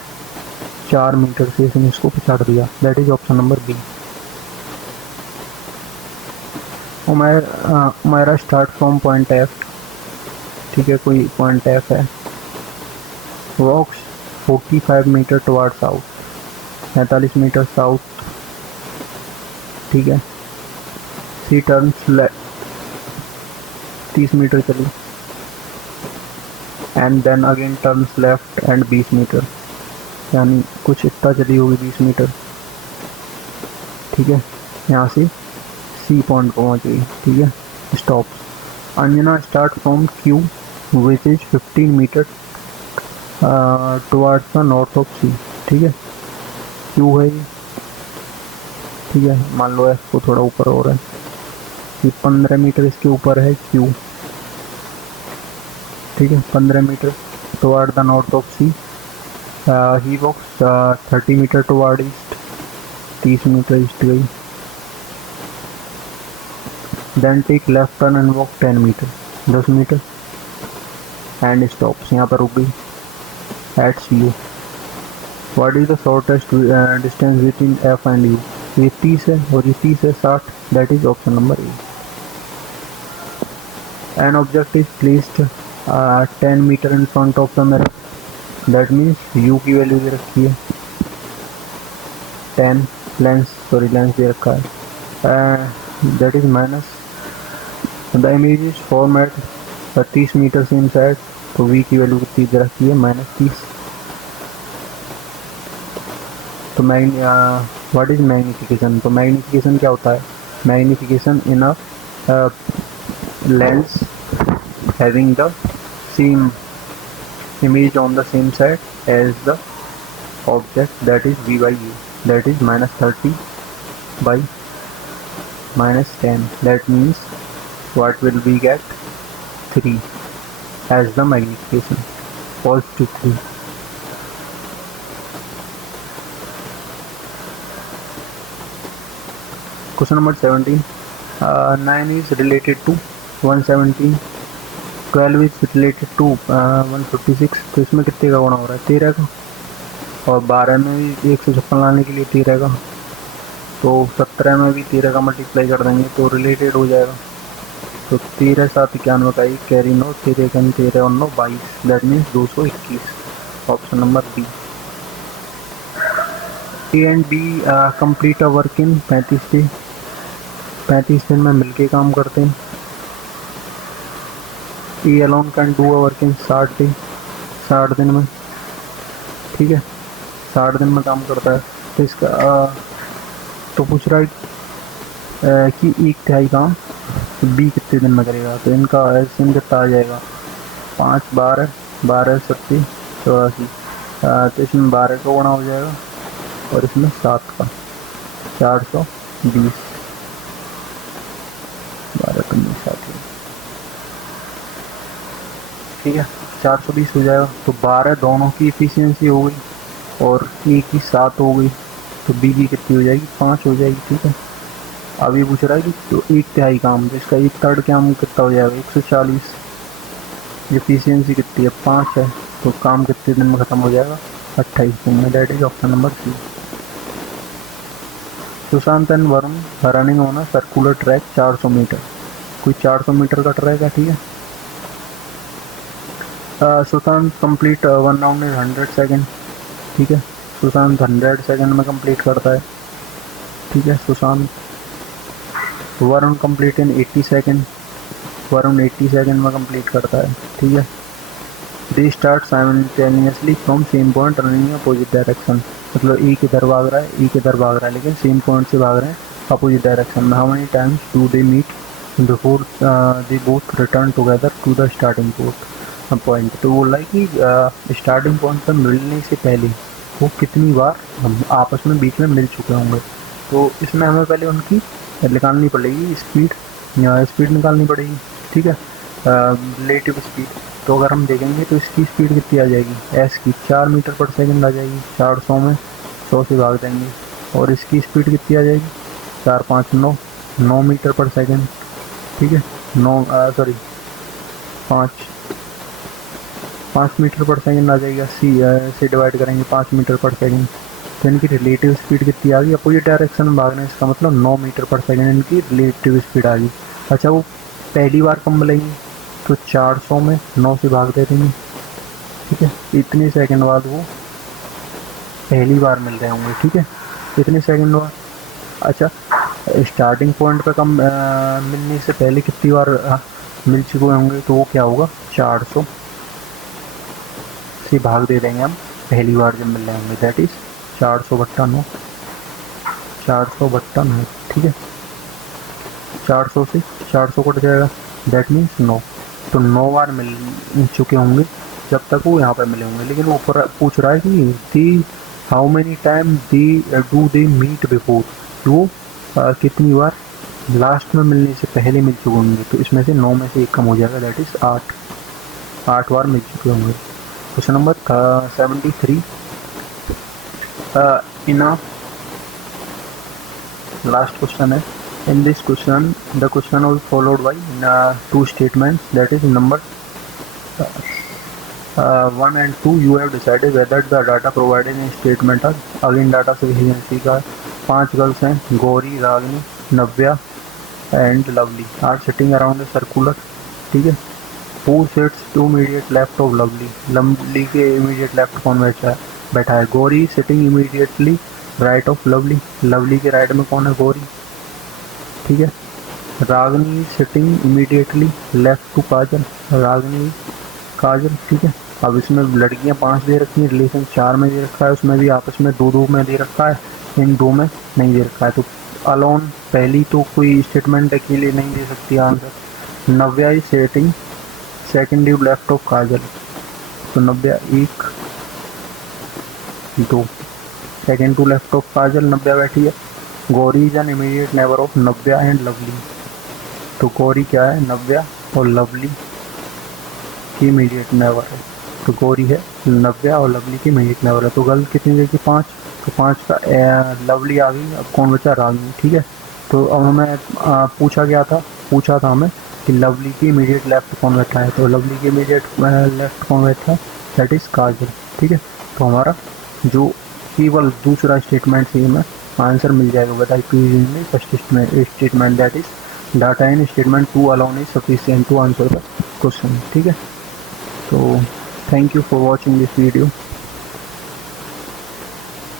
4 मीटर से इसने इसको पछाड़ दिया, that is option number B. हमारा स्टार्ट फ्रॉम पॉइंट एफ, ठीक है, कोई पॉइंट एफ है, walks 45 metre toward south, 45 metre south, ठीक है। सी टर्न्स लेफ्ट, 30 मीटर चली, and then again turns left and 20 metre, यानी कुछ इतना चली होगी 20 मीटर, ठीक है। यहाँ से सी पॉइंट पहुँच गई, ठीक है। Stop. Anjana start from Q which is 15 metre towards the north of C, ठीक है। क्यू है ये, ठीक है, मान लो एफ को थोड़ा ऊपर हो रहा है, ये 15 मीटर इसके ऊपर है क्यू, ठीक है, 15 metre toward the north of C. He walks 30 metre toward east, 30 metre east गई। Then take left turn and walk 10 metre, 10 metre, and stops, यहाँ पर रुक गई at C U. What is the shortest distance between F and U, ये 30 है और ये 30 है, 60, that is option number A. An object is placed 10 metre in front of the mirror, that means u की वैल्यू दे रखी है 10, lens दे रखा है, that is minus the image is formed at 30 metre से इनसाइड, तो वी की वैल्यू कितनी दे रखी है -30। तो व्हाट इज मैग्निफिकेशन, तो मैग्निफिकेशन क्या होता है, magnification in a lens having the same image on the same side as the object, that is v by u, that is -30 by -10, that means what will we get, 3 as the magnification, positive 3। Question number 17, 9 is related to 117, 12 is related to 156, तो इसमें कितने का गुणा हो रहा है, 13 का, और 12 में भी 156 लाने के लिए 13 का, तो 17 में भी 13 का मल्टीप्लाई कर देंगे तो रिलेटेड हो जाएगा। तो 13 7 91 का 1 कैरी 9, 13 का 13 और 9 22, that means 221, option number B. A and B complete a work in 35 दिन में मिलके काम करते हैं। A alone can do a work in 60 दिन में, ठीक है, 60 दिन में काम करता है। तो इसका तो पूछ रहा है कि 1/3 काम बी कितने दिन में करेगा, तो इनका एल्सियम कितना आ जाएगा, 5 12 12 70 84, तो इसमें 12 का गुणा हो जाएगा और इसमें 7 का, 420, 12 कम 7, ठीक है, 420 हो जाएगा। तो 12 दोनों की इफिशियंसी हो गई और ए की 7 हो गई, तो बी की कितनी हो जाएगी, 5 हो जाएगी, ठीक है। अब ये पूछ रहा है कि तो 1/3 काम, तो इसका 1/3 काम कितना हो जाएगा, 140, इफिशियंसी कितनी है, 5 है, तो काम कितने दिन में ख़त्म हो जाएगा, 28 दिन में, that is option number C. Sushant and Varun running on a circular track 400 metre, कोई 400 मीटर का ट्रैक है, ठीक है। Sushant complete 1 round in 100 second, ठीक है, सुशांत 100 सेकेंड में कंप्लीट करता है, ठीक है, Sushant. Varun complete in 80 second, Varun 80 second में कंप्लीट करता है, ठीक है। They start simultaneously from same point running opposite direction, मतलब एक इधर भाग रहा है एक इधर भाग रहा है, लेकिन सेम पॉइंट से भाग रहे हैं अपोजिट डायरेक्शन में। How many times do they meet before they both return together to the starting point, तो बोल रहा है कि स्टार्टिंग पॉइंट पर मिलने से पहले वो कितनी बार हम आपस में बीच में मिल चुके होंगे। तो इसमें हमें पहले उनकी निकालनी पड़ेगी स्पीड निकालनी पड़ेगी, ठीक है, रिलेटिव स्पीड। तो अगर हम देखेंगे तो इसकी स्पीड कितनी आ जाएगी, एस की 4 मीटर पर सेकंड आ जाएगी, 400 में 100 से भाग देंगे, और इसकी स्पीड कितनी आ जाएगी, 4 5 9 मीटर पर सेकंड, ठीक है, 5 मीटर पर सेकंड आ जाएगा, सी से डिवाइड करेंगे 5 मीटर पर सेकंड, तो इनकी रिलेटिव स्पीड कितनी आ गई, अपोजिट डायरेक्शन में भागने, इसका मतलब 9 मीटर पर सेकंड इनकी रिलेटिव स्पीड आ गई। अच्छा, वो पहली बार कब मिलेंगी, तो 400 में 9 से भाग दे देंगे, ठीक है, इतने सेकंड बाद वो पहली बार मिल रहे होंगे, ठीक है, इतने सेकंड बाद। अच्छा, स्टार्टिंग पॉइंट पे कम मिलने से पहले कितनी बार मिल चुके होंगे, तो वो क्या होगा, 400 से भाग दे देंगे हम पहली बार जब मिल रहे होंगे, दैट इज 400/9, 400/9, ठीक है, 400 से 400 कट जाएगा, दैट मीन्स 9, तो 9 बार मिल चुके होंगे जब तक वो यहाँ पर मिले होंगे। लेकिन वो पूछ रहा है कि the how many time do they meet before, वो कितनी बार लास्ट में मिलने से पहले मिल चुके होंगे, तो इसमें से 9 में से 1 कम हो जाएगा, दैट इज 8 बार मिल चुके होंगे। Question number 73, in last question है। In this question, the question was followed by 2 statements, that is number 1 and 2. You have decided whether the data provided in statement are again data sufficiency का 5 girls हैं, Gauri, Ragini, Navya and Lovely are sitting around a circular, ठीक है, who sits to immediate left of Lovely, Lovely के immediate left कौन बैठा है? Gauri sitting immediately right of Lovely, Lovely के right में कौन है? गौरी, ठीक है। Ragini sitting immediately left to Kajal, Ragini Kajal, ठीक है। अब इसमें लड़कियां 5 दे रखी हैं, रिलेशन 4 में दे रखा है, उसमें भी आपस में 2-2 में दे रखा है, इन 2 में नहीं दे रखा है। तो अलोन पहली तो कोई स्टेटमेंट अकेले नहीं दे सकती answer. Navya is setting second to left of Kajal, तो Navya 1 2 second to left of Kajal Navya बैठी है। Gauri is an immediate neighbour of Navya and Lovely, तो गौरी क्या है? नव्या और लवली की इमीडिएट नेबर है, तो गौरी है नव्या और लवली की इमीडिएट नेबर है। तो गर्ल कितनी देगी? 5, तो 5 का लवली आ गई। अब कौन बचा? रागनी, ठीक है। तो अब हमें पूछा था हमें कि लवली की इमीडिएट लेफ्ट कौन बैठा है, तो लवली की इमीडिएट लेफ्ट कौन बैठा है? दैट इज काजल, ठीक है। तो हमारा जो केवल दूसरा स्टेटमेंट से हमें आंसर मिल जाएगा। बताइए first statement that is data in statement 2 alone is sufficient to answer the question, ठीक है। तो thank you for watching this video.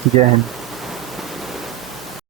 जय हिंद।